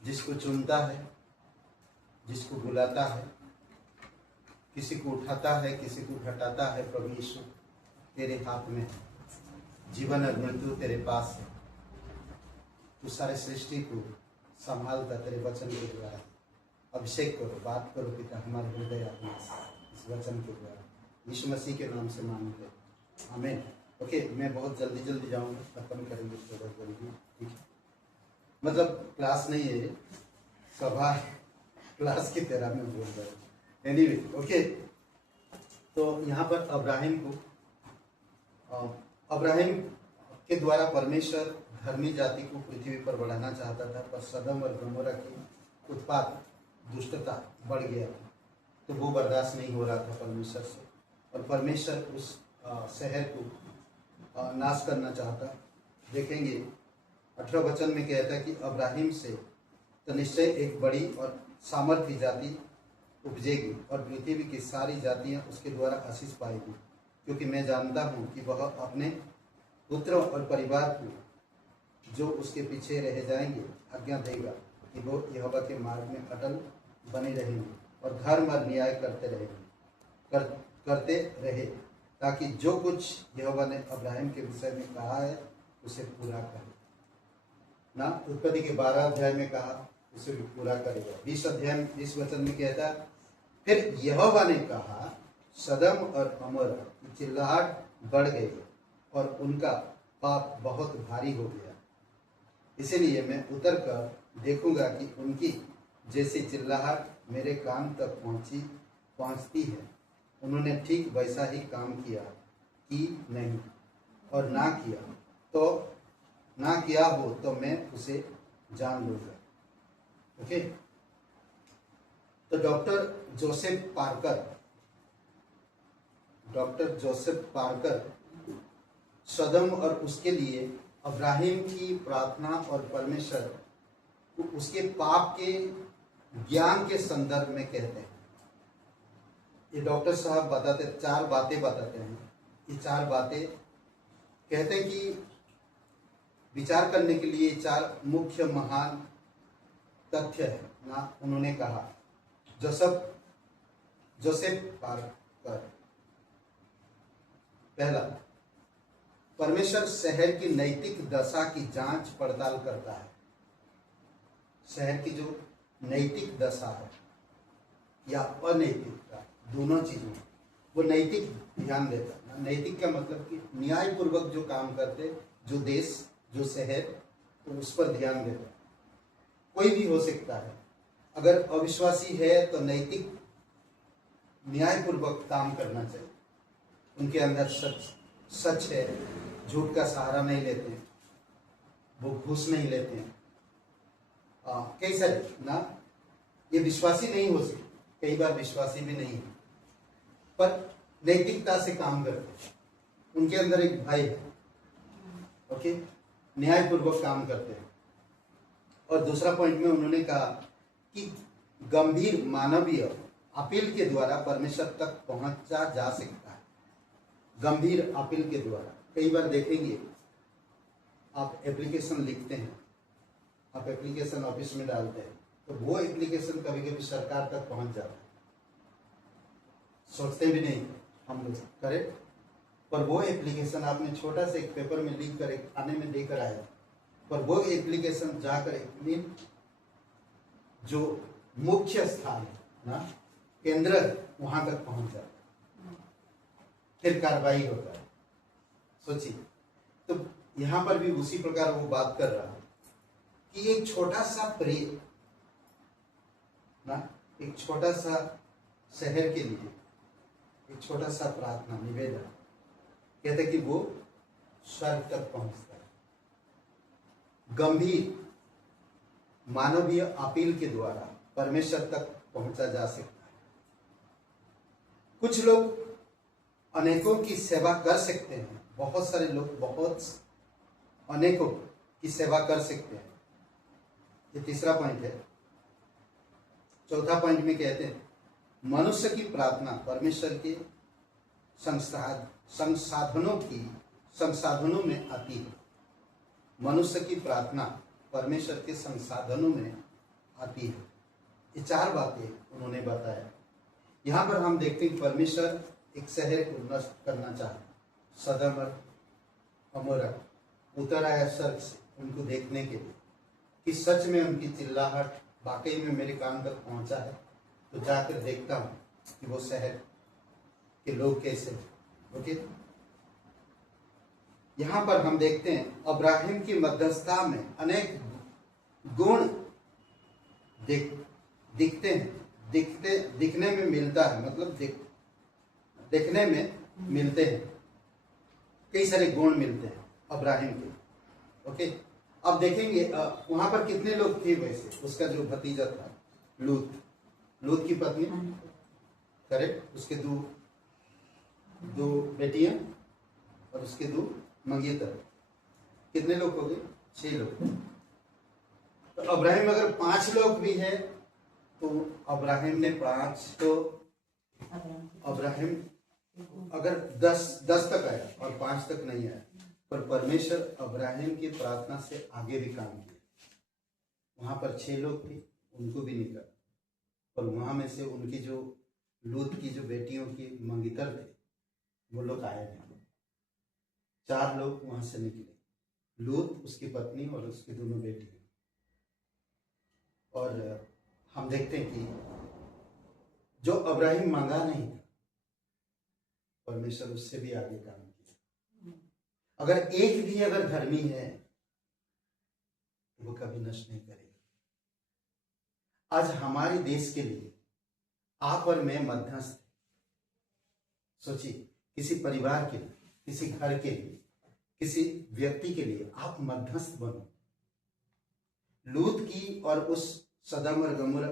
जिसको चुनता है, जिसको बुलाता है, किसी को उठाता है, किसी को घटाता है। प्रभु यीशु, तेरे हाथ में है, जीवन और मृत्यु तेरे पास है। तू सारे सृष्टि को संभालता तेरे वचन के द्वारा। अभिषेक करो, बात करो पिता हमारे हृदय आत्मा से इस वचन के द्वारा, यीशु मसीह के नाम से मांगते, आमीन। ओके, मैं बहुत जल्दी जाऊंगा, खत्म करेंगे थोड़ा जल्दी, ठीक है। मतलब क्लास नहीं है, सभा क्लास की तरह में बोल रहा हूँ। एनीवे ओके, तो यहाँ पर अब्राहिम के द्वारा परमेश्वर धर्मी जाति को पृथ्वी पर बढ़ाना चाहता था, पर सदम और गमोरा की उत्पात दुष्टता बढ़ गया था, तो वो बर्दाश्त नहीं हो रहा था परमेश्वर से, और परमेश्वर उस शहर को नाश करना चाहता। देखेंगे 18 वचन में कहता है कि अब्राहिम से तो निश्चय एक बड़ी और सामर्थ्य जाति उपजेगी और पृथ्वी की सारी जातियां उसके द्वारा आशीष पाएगी, क्योंकि मैं जानता हूं कि वह अपने पुत्र और परिवार को जो उसके पीछे रह जाएंगे आज्ञा देगा कि वो यहोवा के मार्ग में अटल बने रहेंगे और धर्म और न्याय करते रहे, ताकि जो कुछ यहोवा ने अब्राहिम के विषय में कहा है उसे पूरा करे ना। उत्पत्ति के 12 अध्याय में कहा उसे भी पूरा करेगा। 20 अध्याय 20 वचन में कहता, फिर यहोवा ने कहा सदम और अमोरा की चिल्लाहट बढ़ गई और उनका पाप बहुत भारी हो गया, इसलिए मैं उतर कर देखूंगा कि उनकी जैसी चिल्लाहट मेरे कान तक पहुंचती है। उन्होंने ठीक वैसा ही काम किया कि नहीं, और ना किया हो तो मैं उसे जान लूंगा। ओके, तो डॉक्टर जोसेफ पार्कर सदम और उसके लिए अब्राहिम की प्रार्थना और परमेश्वर उसके पाप के ज्ञान के संदर्भ में कहते हैं। ये डॉक्टर साहब बताते 4 बातें बताते हैं। ये 4 बातें कहते हैं कि विचार करने के लिए 4 मुख्य महान तथ्य है ना। उन्होंने कहा जोसेफ पार्कर, पहला, परमेश्वर शहर की नैतिक दशा की जांच पड़ताल करता है। शहर की जो नैतिक दशा है या अनैतिकता, दोनों चीजों वो नैतिक ध्यान देता है। नैतिक का मतलब कि न्यायपूर्वक जो काम करते, जो देश, जो शहर, तो उस पर ध्यान देता है। कोई भी हो सकता है, अगर अविश्वासी है तो नैतिक न्यायपूर्वक काम करना चाहिए। उनके अंदर सच है, झूठ का सहारा नहीं लेते, वो घूस नहीं लेते, कई सारे ना। ये विश्वासी नहीं हो सकते, कई बार विश्वासी भी नहीं है, पर नैतिकता से काम करते। उनके अंदर एक भय है, ओके, न्यायपूर्वक काम करते हैं। और दूसरा पॉइंट में उन्होंने कहा कि गंभीर मानवीय अपील के द्वारा परमेश्वर तक पहुंचा जा सकता है। गंभीर अपील के द्वारा, कई बार देखेंगे आप एप्लीकेशन लिखते हैं, आप एप्लीकेशन ऑफिस में डालते हैं, तो वो एप्लीकेशन कभी कभी सरकार तक पहुंच जाता है, सोचते भी नहीं हम लोग, करेक्ट। पर वो एप्लीकेशन आपने छोटा सा एक पेपर में लिख कर एक थाने में देकर आया, पर वो एप्लीकेशन जाकर एक जो मुख्य स्थान है ना, केंद्र, वहां तक पहुंच जाता है, फिर कार्रवाई होता है। सोचिए, तो यहां पर भी उसी प्रकार वो बात कर रहा है कि एक छोटा सा प्रेम ना, एक छोटा सा शहर के लिए एक छोटा सा प्रार्थना निवेदन, कहते कि वो स्वर्ग तक पहुंचता है। गंभीर मानवीय अपील के द्वारा परमेश्वर तक पहुंचा जा सकता है। कुछ लोग अनेकों की सेवा कर सकते हैं, बहुत सारे लोग अनेकों की सेवा कर सकते हैं। ये तीसरा पॉइंट है। चौथा पॉइंट में कहते हैं मनुष्य की प्रार्थना परमेश्वर के संसाधनों में आती है। मनुष्य की प्रार्थना परमेश्वर के संसाधनों में आती है। ये 4 बातें उन्होंने बताया। यहाँ पर हम देखते हैं कि परमेश्वर एक शहर को नष्ट करना चाहता, सदम और अमोरा उतर आया स्वर्ग से उनको देखने के लिए कि सच में उनकी चिल्लाहट वाकई में मेरे कान तक पहुंचा है, तो जाकर देखता हूं कि वो शहर के लोग कैसे हैं। ओके, यहाँ पर हम देखते हैं अब्राहिम की मध्यस्थता में अनेक गुण दिखते हैं, दिखने में मिलता है, मतलब देखने में मिलते हैं, कई सारे गुण मिलते हैं अब्राहिम के। ओके, अब देखेंगे वहां पर कितने लोग थे वैसे। उसका जो भतीजा था लूत की पत्नी, करेक्ट, उसके दो बेटियां और उसके 2 मंगेतर। कितने लोग हो गए? 6 लोग। तो अब्राहिम अगर 5 लोग भी है तो अब्राहिम ने 5 तो अब्राहिम अगर 10 तक आया और 5 तक नहीं आया, पर परमेश्वर अब्राहिम की प्रार्थना से आगे भी काम किया। वहां पर 6 लोग थे, उनको भी निकाला, और वहां में से उनकी जो लूत की जो बेटियों की मंगितर थे वो लोग आए नहीं। 4 लोग वहां से निकले, लूत, उसकी पत्नी और उसकी दोनों बेटियां। और हम देखते हैं कि जो अब्राहिम मांगा नहीं था, परमेश्वर उससे भी आगे काम किया। अगर एक भी अगर धर्मी है तो वो कभी नष्ट नहीं करेगा। आज हमारे देश के लिए आप और मैं मध्यस्थ। सोचिए, किसी परिवार के लिए, किसी घर के लिए, किसी व्यक्ति के लिए आप मध्यस्थ बनो। लूत की और उस सदम और गमोरा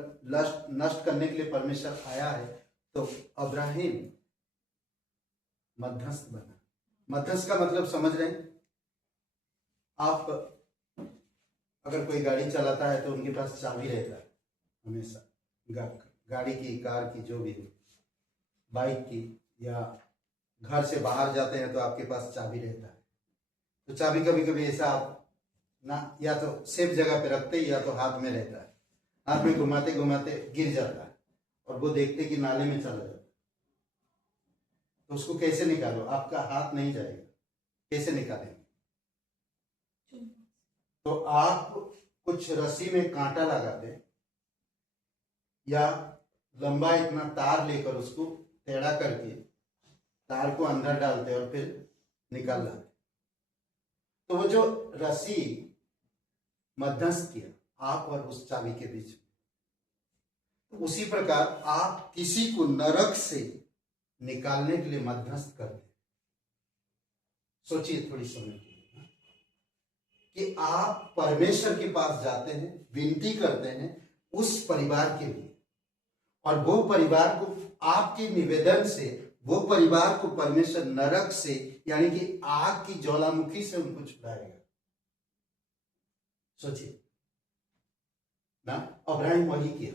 नष्ट करने के लिए परमेश्वर आया है, तो अब्राहिम मध्यस्थ बना। मध्यस्थ का मतलब समझ रहे हैं आप? अगर कोई गाड़ी चलाता है तो उनके पास चाबी रहता है हमेशा, गाड़ी की, कार की, जो भी हो, बाइक की, या घर से बाहर जाते हैं तो आपके पास चाबी रहता है। तो चाबी कभी कभी ऐसा आप ना, या तो सेफ जगह पे रखते या तो हाथ में रहता है, हाथ में घुमाते घुमाते गिर जाता है और वो देखते कि नाले में चला जाता है। तो उसको कैसे निकालो? आपका हाथ नहीं जाएगा, कैसे निकालेंगे? तो आप कुछ रस्सी में कांटा लगाते या लंबा इतना तार लेकर उसको टेढ़ा करके तार को अंदर डालते और फिर निकाल लाते। तो वो जो रस्सी मध्यस्थ किया आप और उस चाबी के बीच में, तो उसी प्रकार आप किसी को नरक से निकालने के लिए मध्यस्थ करते। सोचिए थोड़ी समय के लिए कि आप परमेश्वर के पास जाते हैं, विनती करते हैं उस परिवार के लिए, और वो परिवार को आपके निवेदन से, वो परिवार को परमेश्वर नरक से, यानी कि आग की ज्वालामुखी से उनको छुड़ाएगा। सोचिए ना, अब्राहिम वही किया।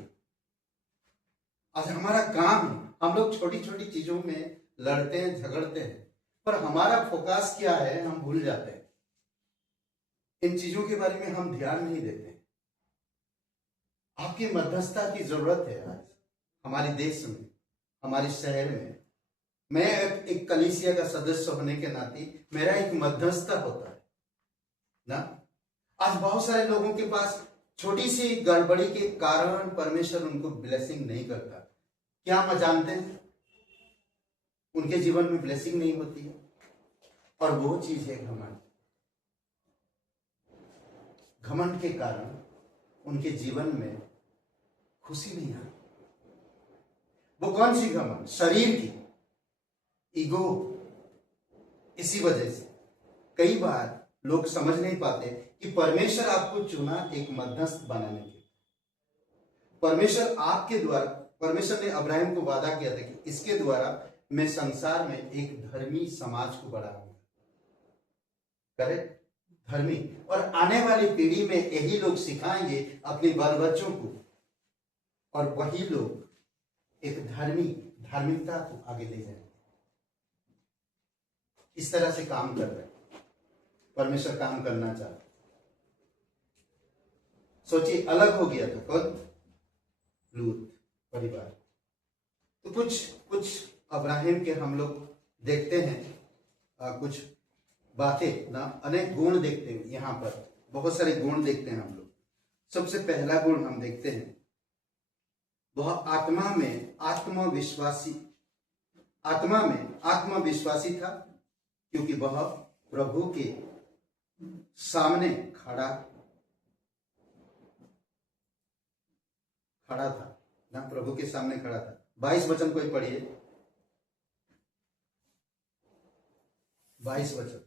आज हमारा काम है, हम लोग छोटी छोटी चीजों में लड़ते हैं, झगड़ते हैं, पर हमारा फोकस क्या है हम भूल जाते हैं। इन चीजों के बारे में हम ध्यान नहीं देते। आपकी मध्यस्थता की जरूरत है आज हमारे देश में, हमारे शहर में। मैं एक कलीसिया का सदस्य होने के नाते मेरा एक मध्यस्थता होता है ना। आज बहुत सारे लोगों के पास छोटी सी गड़बड़ी के कारण परमेश्वर उनको ब्लेसिंग नहीं करता। क्या हम जानते हैं? उनके जीवन में ब्लेसिंग नहीं होती है, और वो चीज है घमंड। घमंड के कारण उनके जीवन में खुशी नहीं आती। वो कौन सी घमंड? शरीर की, ईगो। इसी वजह से कई बार लोग समझ नहीं पाते कि परमेश्वर आपको चुना एक मध्यस्थ बनाने के। परमेश्वर आपके द्वारा, परमेश्वर ने अब्राहिम को वादा किया था कि इसके द्वारा मैं संसार में एक धर्मी समाज को बढ़ाऊंगा। करेक्ट? धर्मी। और आने वाली पीढ़ी में यही लोग सिखाएंगे अपने बाल बच्चों को, और वही लोग एक धार्मिकता को आगे ले जाएंगे। इस तरह से काम कर रहे हैं। परमेश्वर काम करना चाहता। सोचिए, अलग हो गया था कौन? लूत परिवार। तो कुछ अब्राहिम के हम लोग देखते हैं, कुछ बातें ना, अनेक गुण देखते हैं। यहां पर बहुत सारे गुण देखते हैं हम लोग। सबसे पहला गुण हम देखते हैं, वह आत्मा में आत्मविश्वासी था, क्योंकि वह प्रभु के सामने खड़ा खड़ा था ना, प्रभु के सामने खड़ा था। 22 वचन कोई पढ़िए, 22 वचन।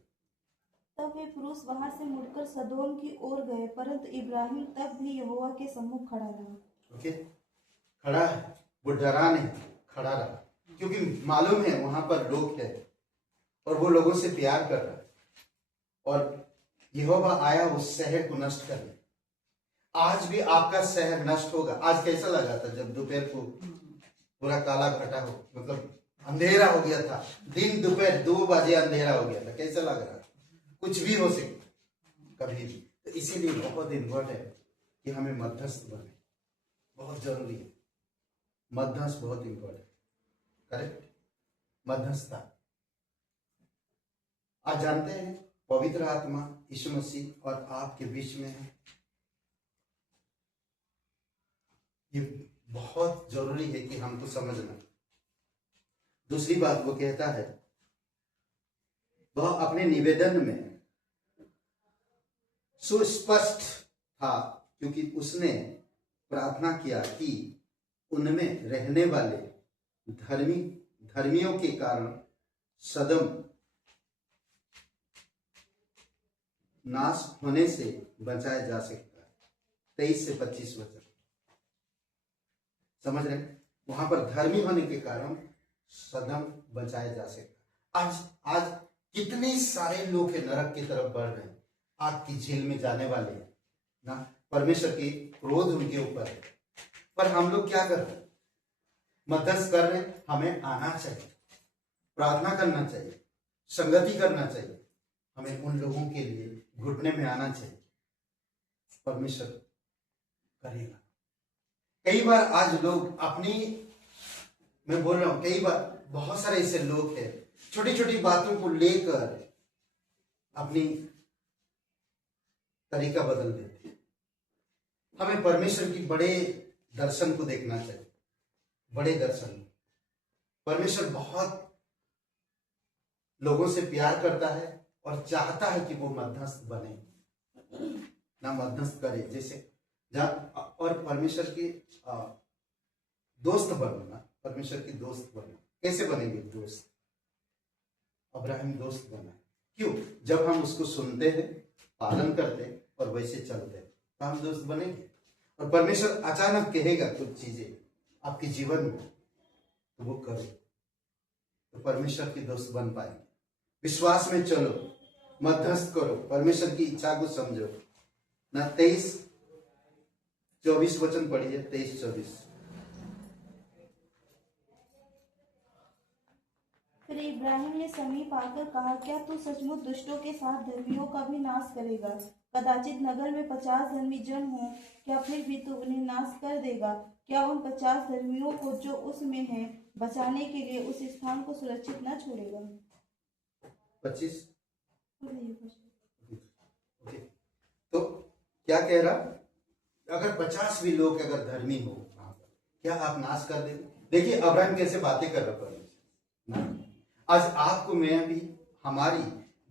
तब वे पुरुष वहां से मुड़कर सदोम की ओर गए, परंतु इब्राहिम तब भी यहोवा के सम्मुख खड़ा रहा। ओके, खड़ा है, वो डरा नहीं, खड़ा रहा, क्योंकि मालूम है वहां पर लोग हैं और वो लोगों से प्यार कर रहा है, और यहोवा आया उस शहर को नष्ट करने। आज भी आपका शहर नष्ट होगा। आज कैसा लगा था जब दोपहर को पूरा काला घटा हो, मतलब अंधेरा हो गया था, दिन दोपहर 2 बजे अंधेरा हो गया था, कैसा लग रहा था? कुछ भी हो सकता कभी भी। तो इसीलिए बहुत इम्पोर्टेंट है कि हमें मध्यस्थ बने, बहुत जरूरी है। मध्यस्थ बहुत इम्पोर्टेंट, करेक्ट, मध्यस्थता। आज जानते हैं पवित्र आत्मा यीशु मसीह और आपके बीच में है। ये बहुत जरूरी है कि हमको समझना। दूसरी बात वो कहता है, वह अपने निवेदन में सुस्पष्ट था, क्योंकि उसने प्रार्थना किया कि उनमें रहने वाले धर्मियों के कारण सदम नाश होने से बचाया जा सकता है। 23 से 25 वचन समझ रहे हैं? वहां पर धर्मी होने के कारण सदम बचाया जा सकता है। आज कितने सारे लोग हैं नरक की तरफ बढ़ रहे हैं, आग की झील में जाने वाले हैं ना, परमेश्वर की क्रोध उनके ऊपर है। पर हम लोग क्या कर रहे हैं? मध्यस्थ कर रहे हैं। हमें आना चाहिए, प्रार्थना करना चाहिए, संगति करना चाहिए, हमें उन लोगों के लिए घुटने में आना चाहिए। परमेश्वर करेगा। कई बार आज लोग अपनी, मैं बोल रहा हूं, कई बार बहुत सारे ऐसे लोग हैं छोटी छोटी बातों को लेकर अपनी तरीका बदल देते हैं। हमें परमेश्वर की बड़े दर्शन को देखना चाहिए, बड़े दर्शन। परमेश्वर बहुत लोगों से प्यार करता है और चाहता है कि वो मध्यस्थ बने ना, मध्यस्थ करे। जैसे और परमेश्वर के दोस्त बनना, परमेश्वर की दोस्त बनना। कैसे बनेंगे दोस्त? अब्राहम दोस्त बना। क्यों? जब हम उसको सुनते हैं, पालन करते हैं और वैसे चलते हैं, तो हम दोस्त बनेंगे। और परमेश्वर अचानक कहेगा कुछ चीजें आपके जीवन में, तो वो करो, तो परमेश्वर की दोस्त बन पाएंगे। विश्वास में चलो, मध्यस्थ करो, परमेश्वर की इच्छा को समझो ना। 23-24 वचन पढ़िए, 23-24। फिर इब्राहिम ने समीप आकर कहा, क्या तू सचमुच दुष्टों के साथ धर्मियों का भी नाश करेगा? कदाचित नगर में 50 धर्मी जन हों, क्या फिर भी तू उन्हें नाश कर देगा? क्या उन 50 धर्मियों को जो उसमें हैं बचाने के लिए उस स्थान को सुरक्षित न छोड़ेगा? 25। तो क्या कह रहा? अगर 50 भी लोग अगर धर्मी हो, क्या आप नाश कर देंगे? देखिए अब्राहम कैसे बातें कर रहा परमेश्वर। आज आपको मैं भी, हमारी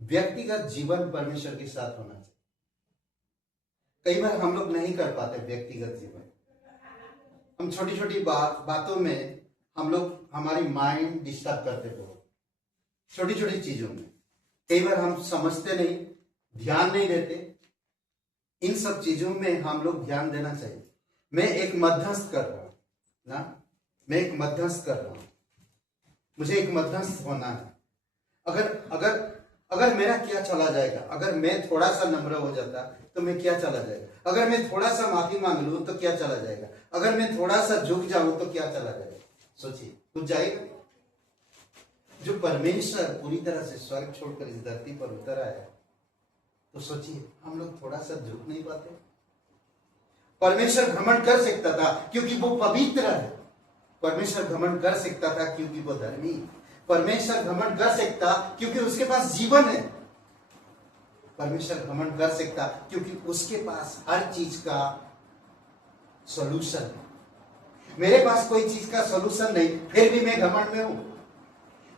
व्यक्तिगत जीवन परमेश्वर के साथ होना चाहिए। कई बार हम लोग नहीं कर पाते व्यक्तिगत जीवन। हम छोटी छोटी बातों में हम लोग, हमारी माइंड डिस्टर्ब करते बहुत, छोटी छोटी चीजों में। कई बार हम समझते नहीं, ध्यान नहीं देते। इन सब चीजों में हम लोग ध्यान देना चाहिए। मैं एक मध्यस्थ कर रहा हूं ना, मैं एक मध्यस्थ कर रहा हूं, मुझे एक मध्यस्थ होना है। अगर मेरा क्या चला जाएगा? अगर मैं थोड़ा सा नम्र हो जाता तो मैं क्या चला जाएगा? अगर मैं थोड़ा सा माफी मांग लूं तो क्या चला जाएगा? अगर मैं थोड़ा सा झुक जाऊं तो क्या चला जाएगा? सोचिए, कुछ जाएगा? जो परमेश्वर पूरी तरह से स्वर्ग छोड़कर इस धरती पर उतर आया, तो सोचिए हम लोग थोड़ा सा झुक नहीं पाते। परमेश्वर घमंड कर सकता था क्योंकि वो पवित्र है। परमेश्वर घमंड कर सकता था क्योंकि वो धर्मी। परमेश्वर घमंड कर सकता क्योंकि उसके पास जीवन है। परमेश्वर घमंड कर सकता क्योंकि उसके पास हर चीज का सॉल्यूशन है। मेरे पास कोई चीज का सॉल्यूशन नहीं, फिर भी मैं घमंड में हूं।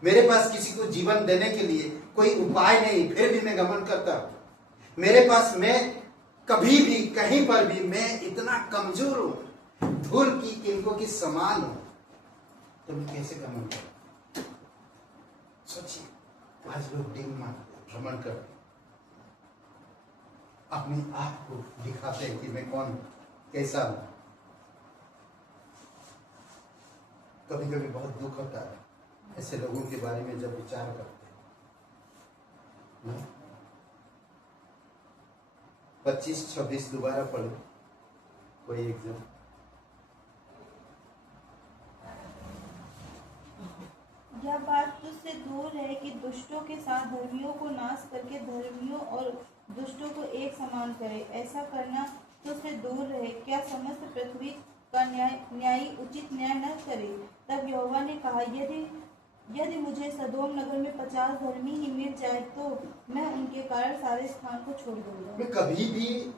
मेरे पास किसी को जीवन देने के लिए कोई उपाय नहीं, फिर भी मैं घमंड करता हूं। मेरे पास, मैं कभी भी कहीं पर भी मैं इतना कमजोर हूं, धूल की किनको की समान हो तो मैं कैसे घमंड करूं? सोचिए, आज लोग डिंग मारते, घमंड करते, अपने आप को दिखाते हैं कि मैं कौन हूं, कैसा हूं। कभी कभी बहुत दुख होता है ऐसे लोगों के बारे में जब विचार करते हैं। 25-26 दोबारा पढ़ो कोई एग्जाम। यह बात तुझसे दूर है कि दुष्टों के साथ धर्मियों को नाश करके धर्मियों और दुष्टों को एक समान करे। ऐसा करना तुझसे दूर रहे। क्या समस्त पृथ्वी का न्यायी उचित न्याय न करे? तब यहोवा ने कहा, यदि मुझे सदोम नगर में 50 धर्मी ही मिल जाए तो मैं उनके कारण सारे स्थान को छोड़ दूंगा। मैं कभी भी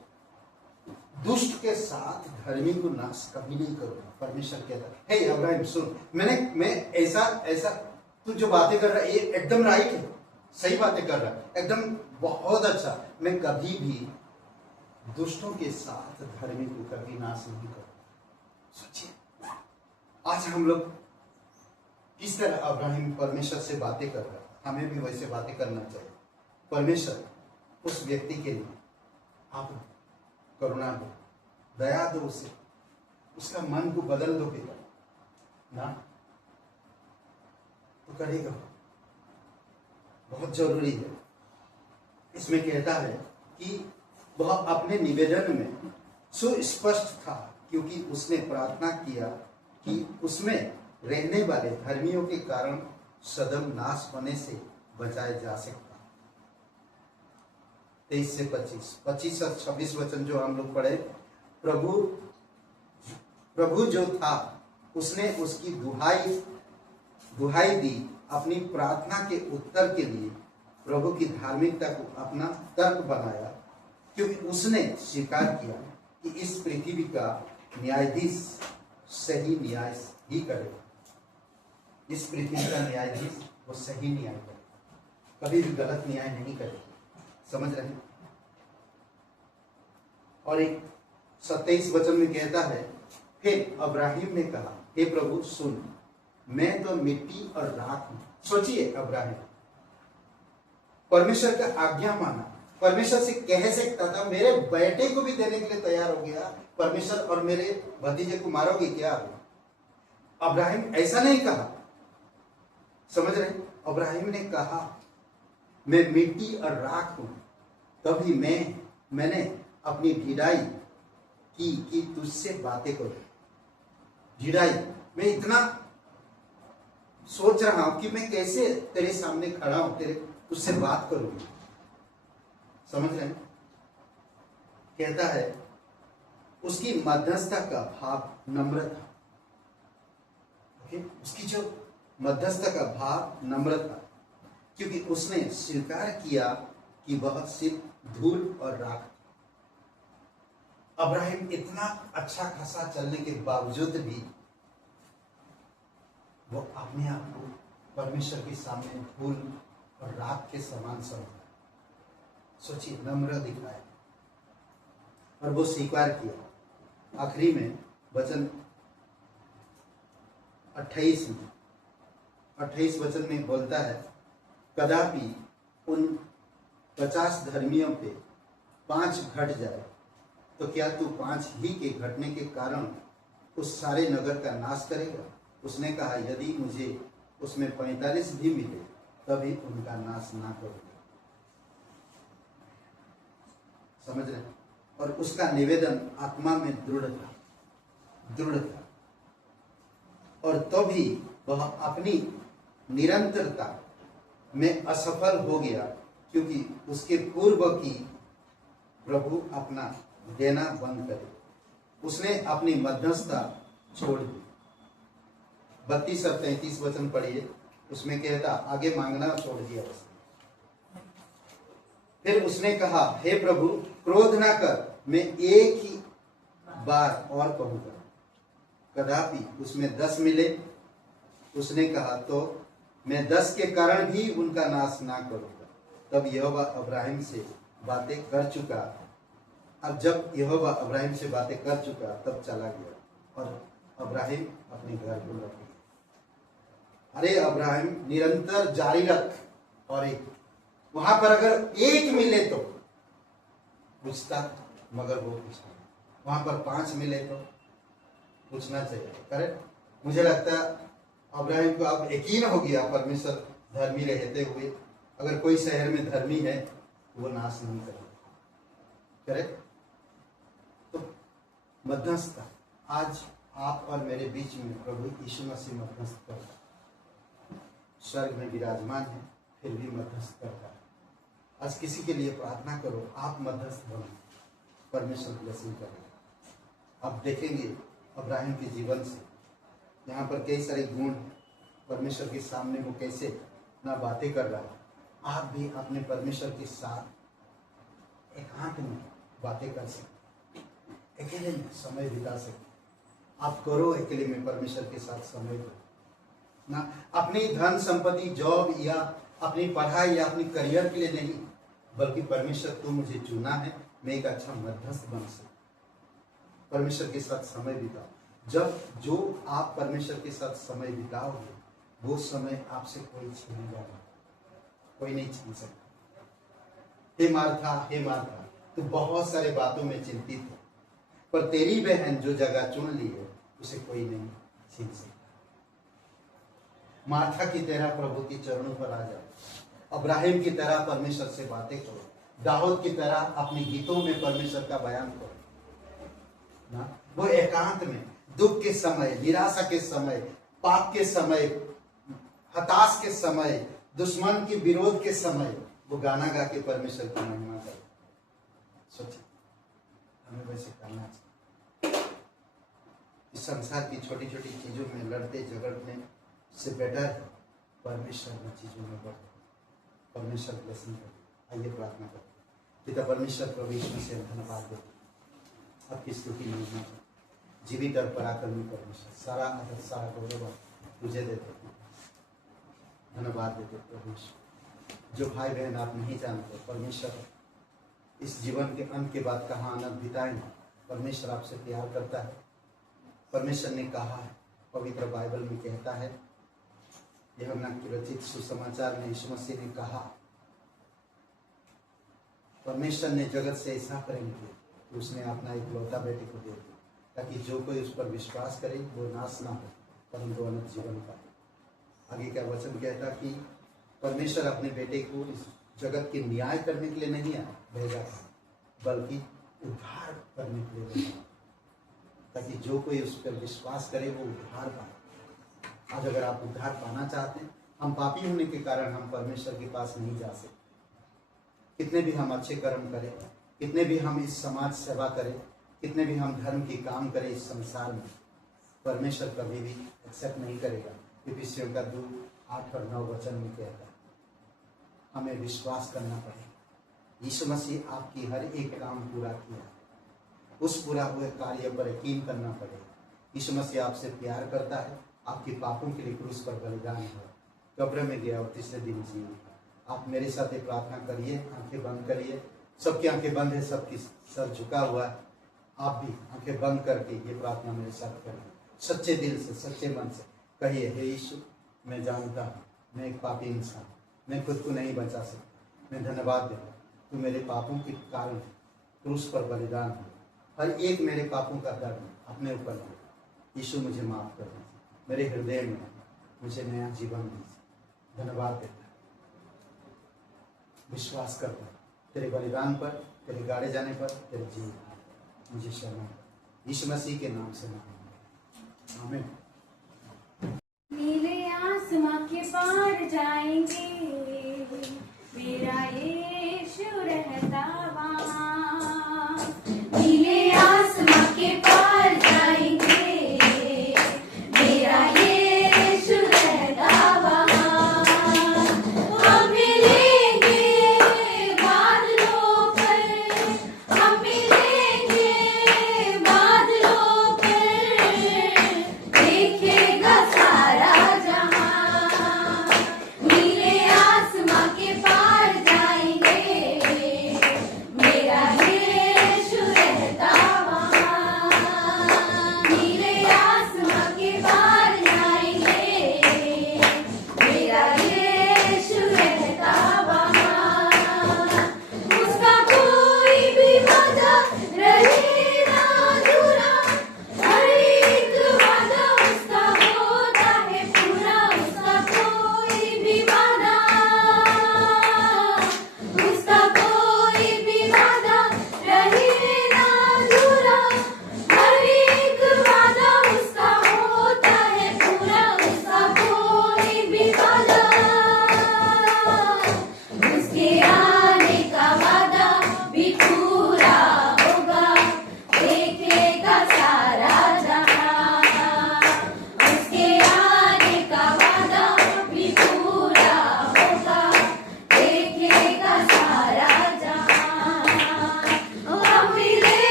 दुष्ट के साथ धर्मी को नाश कभी नहीं करूंगा। परमेश्वर कहता है, हे अब्राहम सुन, मैं ऐसा तू जो बातें कर रहा है ये एकदम राइट है, सही बातें कर रहा है, एकदम बहुत अच्छा। मैं कभी भी दुष्टों के साथ धर्मी को कभी नाश नहीं करूंगा। सोचिए, आज हम लोग किस तरह अब्राहम परमेश्वर से बातें कर रहा है, हमें भी वैसे बातें करना चाहिए। परमेश्वर उस व्यक्ति के लिए आप करुणा दो, दया दो, उसे उसका मन को बदल दोगे ना तो करेगा। बहुत जरूरी है। इसमें कहता है कि वह अपने निवेदन में सुस्पष्ट था क्योंकि उसने प्रार्थना किया कि उसमें रहने वाले धर्मियों के कारण सदम नाश होने से बचाया जा सकता। 23 से 25 और 26 वचन जो हम लोग पढ़े, प्रभु जो था उसने उसकी दुहाई दी। अपनी प्रार्थना के उत्तर के लिए प्रभु की धार्मिकता को अपना तर्क बनाया क्योंकि उसने स्वीकार किया कि इस पृथ्वी का न्यायाधीश सही न्याय ही करेगा। इस पृथ्वी का न्यायाधीश वो सही न्याय करेगा, कभी भी गलत न्याय नहीं करेगा। समझ रहे हैं? और एक 27 वचन में कहता है, फिर अब्राहिम ने कहा, हे प्रभु सुन, मैं तो मिट्टी और राख हूं। सोचिए, अब्राहिम परमेश्वर का आज्ञा माना, परमेश्वर से कह सकता था मेरे बेटे को भी देने के लिए तैयार हो गया, परमेश्वर और मेरे भतीजे को मारोगे क्या? अब्राहिम ऐसा नहीं कहा। समझ रहे? अब्राहिम ने कहा मैं मिट्टी और राख हूं, तभी मैंने अपनी ढिलाई की तुझसे बातें करूं। ढिलाई, मैं इतना सोच रहा हूं कि मैं कैसे तेरे सामने खड़ा हूं, तुझसे बात करूंगा। समझ रहे हैं? कहता है उसकी मध्यस्थता का भाव नम्र था। उसकी जो मध्यस्थता का भाव नम्र था क्योंकि उसने स्वीकार किया कि वह सिर्फ धूल और राख था। अब्राहिम इतना अच्छा खासा चलने के बावजूद भी वो अपने आप को परमेश्वर के सामने धूल और राख के समान समझा। सोचिए, नम्र दिखाया और वो स्वीकार किया। आखिरी में वचन 28 वचन में बोलता है, कदापि उन 50 धर्मियों पे 5 घट जाए तो क्या तू 5 ही के घटने के कारण उस सारे नगर का नाश करेगा? उसने कहा, यदि मुझे उसमें 45 भी मिले तभी उनका नाश ना करूंगा। समझ रहे? और उसका निवेदन आत्मा में दृढ़ था और तभी वह अपनी निरंतरता में असफल हो गया क्योंकि उसके पूर्व की प्रभु अपना देना बंद करे। उसने अपनी मध्यस्थता छोड़ दी। 32 और 33 वचन पढ़िए। उसमें कहता, आगे मांगना छोड़ दिया उसने। फिर उसने कहा, हे प्रभु क्रोध ना कर, मैं एक ही बार और कहूंगा, कदापि उसमें 10 मिले। उसने कहा, तो मैं 10 के कारण भी उनका नाश ना करूंगा। तब यहोवा अब्राहिम से बातें कर चुका। अब जब यहोवा अब्राहिम से बातें कर चुका तब चला गया और अब्राहिम अपने घर को लौट गया। अरे अब्राहिम निरंतर जारी रख, और एक वहां पर अगर एक मिले तो पूछता, मगर वो पूछा। वहां पर 5 मिले तो पूछना चाहिए। करेक्ट। मुझे लगता है अब्राहिम को अब यकीन हो गया परमेश्वर धर्मी रहते हुए अगर कोई शहर में धर्मी है तो वो नाश नहीं करेगा। करेक्ट। तो मध्यस्थता, आज आप और मेरे बीच में प्रभु यीशु मसीह मध्यस्थ करता है। स्वर्ग में विराजमान है, फिर भी मध्यस्थ करता है। आज किसी के लिए प्रार्थना करो, आप मध्यस्थ बनो, परमेश्वर ब्लेसिंग करेगा। अब देखेंगे अब्राहिम के जीवन से यहाँ पर कई सारे गुण परमेश्वर के सामने वो कैसे ना बातें कर रहा है। आप भी अपने परमेश्वर के साथ एकांत में बातें कर सकते, अकेले में समय बिता सकते। आप करो अकेले में परमेश्वर के साथ समय दो ना, अपनी धन संपत्ति, जॉब या अपनी पढ़ाई या अपनी करियर के लिए नहीं, बल्कि परमेश्वर को मुझे चुना है, मैं एक अच्छा मध्यस्थ बन सकूं। परमेश्वर के साथ समय बिताओ। जब जो आप परमेश्वर के साथ समय बिताओगे वो समय आपसे कोई छीन जाएगा, कोई नहीं छीन सकता। हे मार्था, तू बहुत सारे बातों में चिंतित है, पर तेरी बहन जो जगह चुन ली है उसे कोई नहीं छीन सकता। मार्था की तरह प्रभु के चरणों पर आ जाओ, अब्राहिम की तरह परमेश्वर से बातें करो, दाऊद की तरह अपने गीतों में परमेश्वर का बयान करो ना। वो एकांत में दुख के समय, निराशा के समय, पाप के समय, हताश के समय, दुश्मन के विरोध के समय वो गाना गा के परमेश्वर की महिमा करे। सोचिए, हमें वैसे करना चाहिए। इस संसार की छोटी छोटी चीजों में लड़ते झगड़ने से बेटर है परमेश्वर में चीजों में बढ़ो। परमेश्वर ब्लेसिंग करे। आइए प्रार्थना करते हैं। पिता परमेश्वर प्रभु यीशु से धन्यवाद देते, आपकी स्तुति महिमा जीवित और पराक्रमी परमेश्वर, सारा आदर सारा गौरव तुझे देते हैं। धन्यवाद देते प्रभु यीशु। जो भाई बहन आप नहीं जानते, परमेश्वर इस जीवन के अंत के बाद कहाँ आनंद बिताएंगे, परमेश्वर आपसे प्यार करता है। परमेश्वर ने कहा है, पवित्र बाइबल में कहता है, यूहन्ना की रचित सुसमाचार में यीशु मसीह ने कहा, परमेश्वर ने जगत से ऐसा प्रेम किया कि उसने अपना इकलौता बेटे को दे दिया, ताकि जो कोई उस पर विश्वास करे वो नाश ना हो परंतु अनंत जीवन पाए। आगे क्या वचन कहता कि परमेश्वर अपने बेटे को इस जगत के न्याय करने के लिए नहीं भेजा था, बल्कि उद्धार करने के लिए भेजा, ताकि जो कोई उस पर विश्वास करे वो उद्धार पाए। आज अगर आप उद्धार पाना चाहते हैं, हम पापी होने के कारण हम परमेश्वर के पास नहीं जा सकते। कितने भी हम अच्छे कर्म करें, कितने भी हम इस समाज सेवा करें, कितने भी हम धर्म की काम करें इस संसार में, परमेश्वर कभी भी एक्सेप्ट नहीं करेगा। इफिसियों का 2:8 और 9 वचन में कहता है, हमें विश्वास करना पड़ेगा। यीशु मसीह आपकी हर एक काम पूरा किया, उस पूरा हुए कार्य पर यकीन करना पड़ेगा। यीशु मसीह आपसे प्यार करता है, आपके पापों के लिए क्रूस पर बलिदान हुआ, कब्र में गया और तीसरे दिन जी उठा। आप मेरे साथ एक प्रार्थना करिए, आंखें बंद करिए। सबकी आंखें बंद है, सबकी सर झुका हुआ है। आप भी आंखें बंद करके ये प्रार्थना मेरे साथ करिए, सच्चे दिल से, सच्चे मन से कहिए, हे यीशु, मैं जानता हूँ मैं एक पापी इंसान, मैं खुद को नहीं बचा सकता। मैं धन्यवाद देता, तू मेरे पापों के कारण क्रूस पर बलिदान हुआ, हर एक मेरे पापों का दर्द अपने ऊपर लिया। यीशु मुझे माफ कर दीजिए, मेरे हृदय में मुझे नया जीवन दीजिए। धन्यवाद देता, विश्वास करता हूँ तेरे बलिदान पर, तेरे गाड़े जाने पर, तेरे जीवन पर। मुझे शरण यीशु मसीह के नाम से मांगता हूं, आमीन। नीले आसमां के पार जाएंगे, मेरा यीशु रहता वहाँ। नीले आसमां के पार जाएंगे, मेरा यीशु रहता वहाँ। हम मिलेंगे बादलों पर, हम मिलेंगे बादलों पर,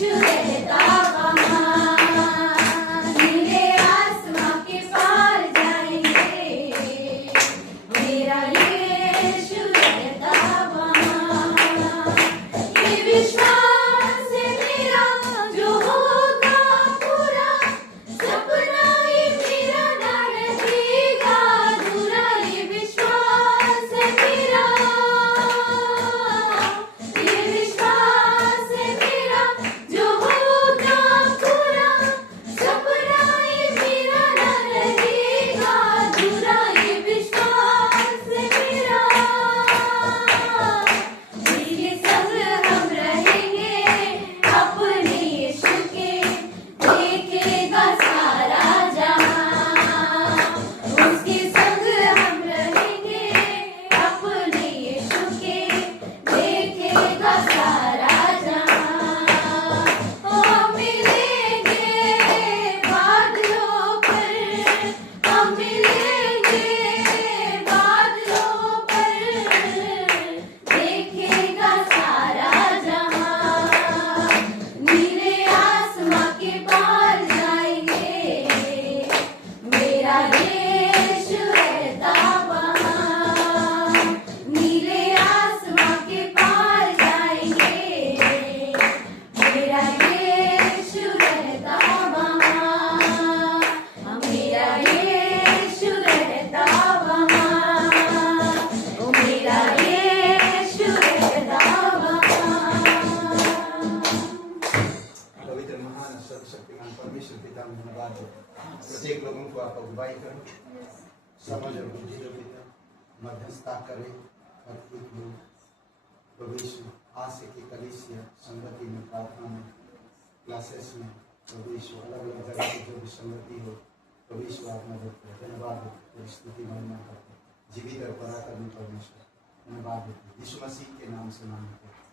यीशु रहता वहाँ। नीले आसमां के पार जाएंगे, मेरा यीशु रहता वहाँ। ये विश्वास है मेरा जो होगा पूरा, सपना ये मेरा ना रहेगा अधूरा। ये विश्वास है मेरा, ये विश्वास है मेरा जो होगा पूरा, सपना ये मेरा ना रहेगा अधूरा। ये विश्वास है मेरा, मेरे संग हम रहेंगे अपने यीशु के, देखेगा सारा जहां। उसके संग हम रहेंगे अपने यीशु के, देखेगा सारा जहां। हम मिलेंगे बादलों पर, हम मिलेंगे बादलों पर, देखेगा सारा जहां। नीले आसमां के पार जाएंगे, मेरा यीशु रहता वहाँ। नीले आसमां के पार जाएंगे, मेरा यीशु रहता वहाँ। मेरा यीशु रहता वहाँ, ओ मेरा यीशु रहता वहाँ। पवित्र महान सर्वशक्तिमान परमेश्वर पिता में धन्यवाद हो। प्रत्येक लोगों को आप अगुवाई करो, समझ और बुद्धि दो पिता, मध्यस्थता करे और एक लोग प्रभु यीशु आज से की कलीसिया संगति में, प्रार्थना में, क्लासेस में, प्रभु यीशु अलग अलग जगह की जो भी संगति हो, प्रभु यीशु आप मदद करो। धन्यवाद हो, तेरी स्तुति महिमा करते जीवित और पराक्रमी परमेश्वर, धन्यवाद हो। यीशु मसीह के नाम से मांगते हैं।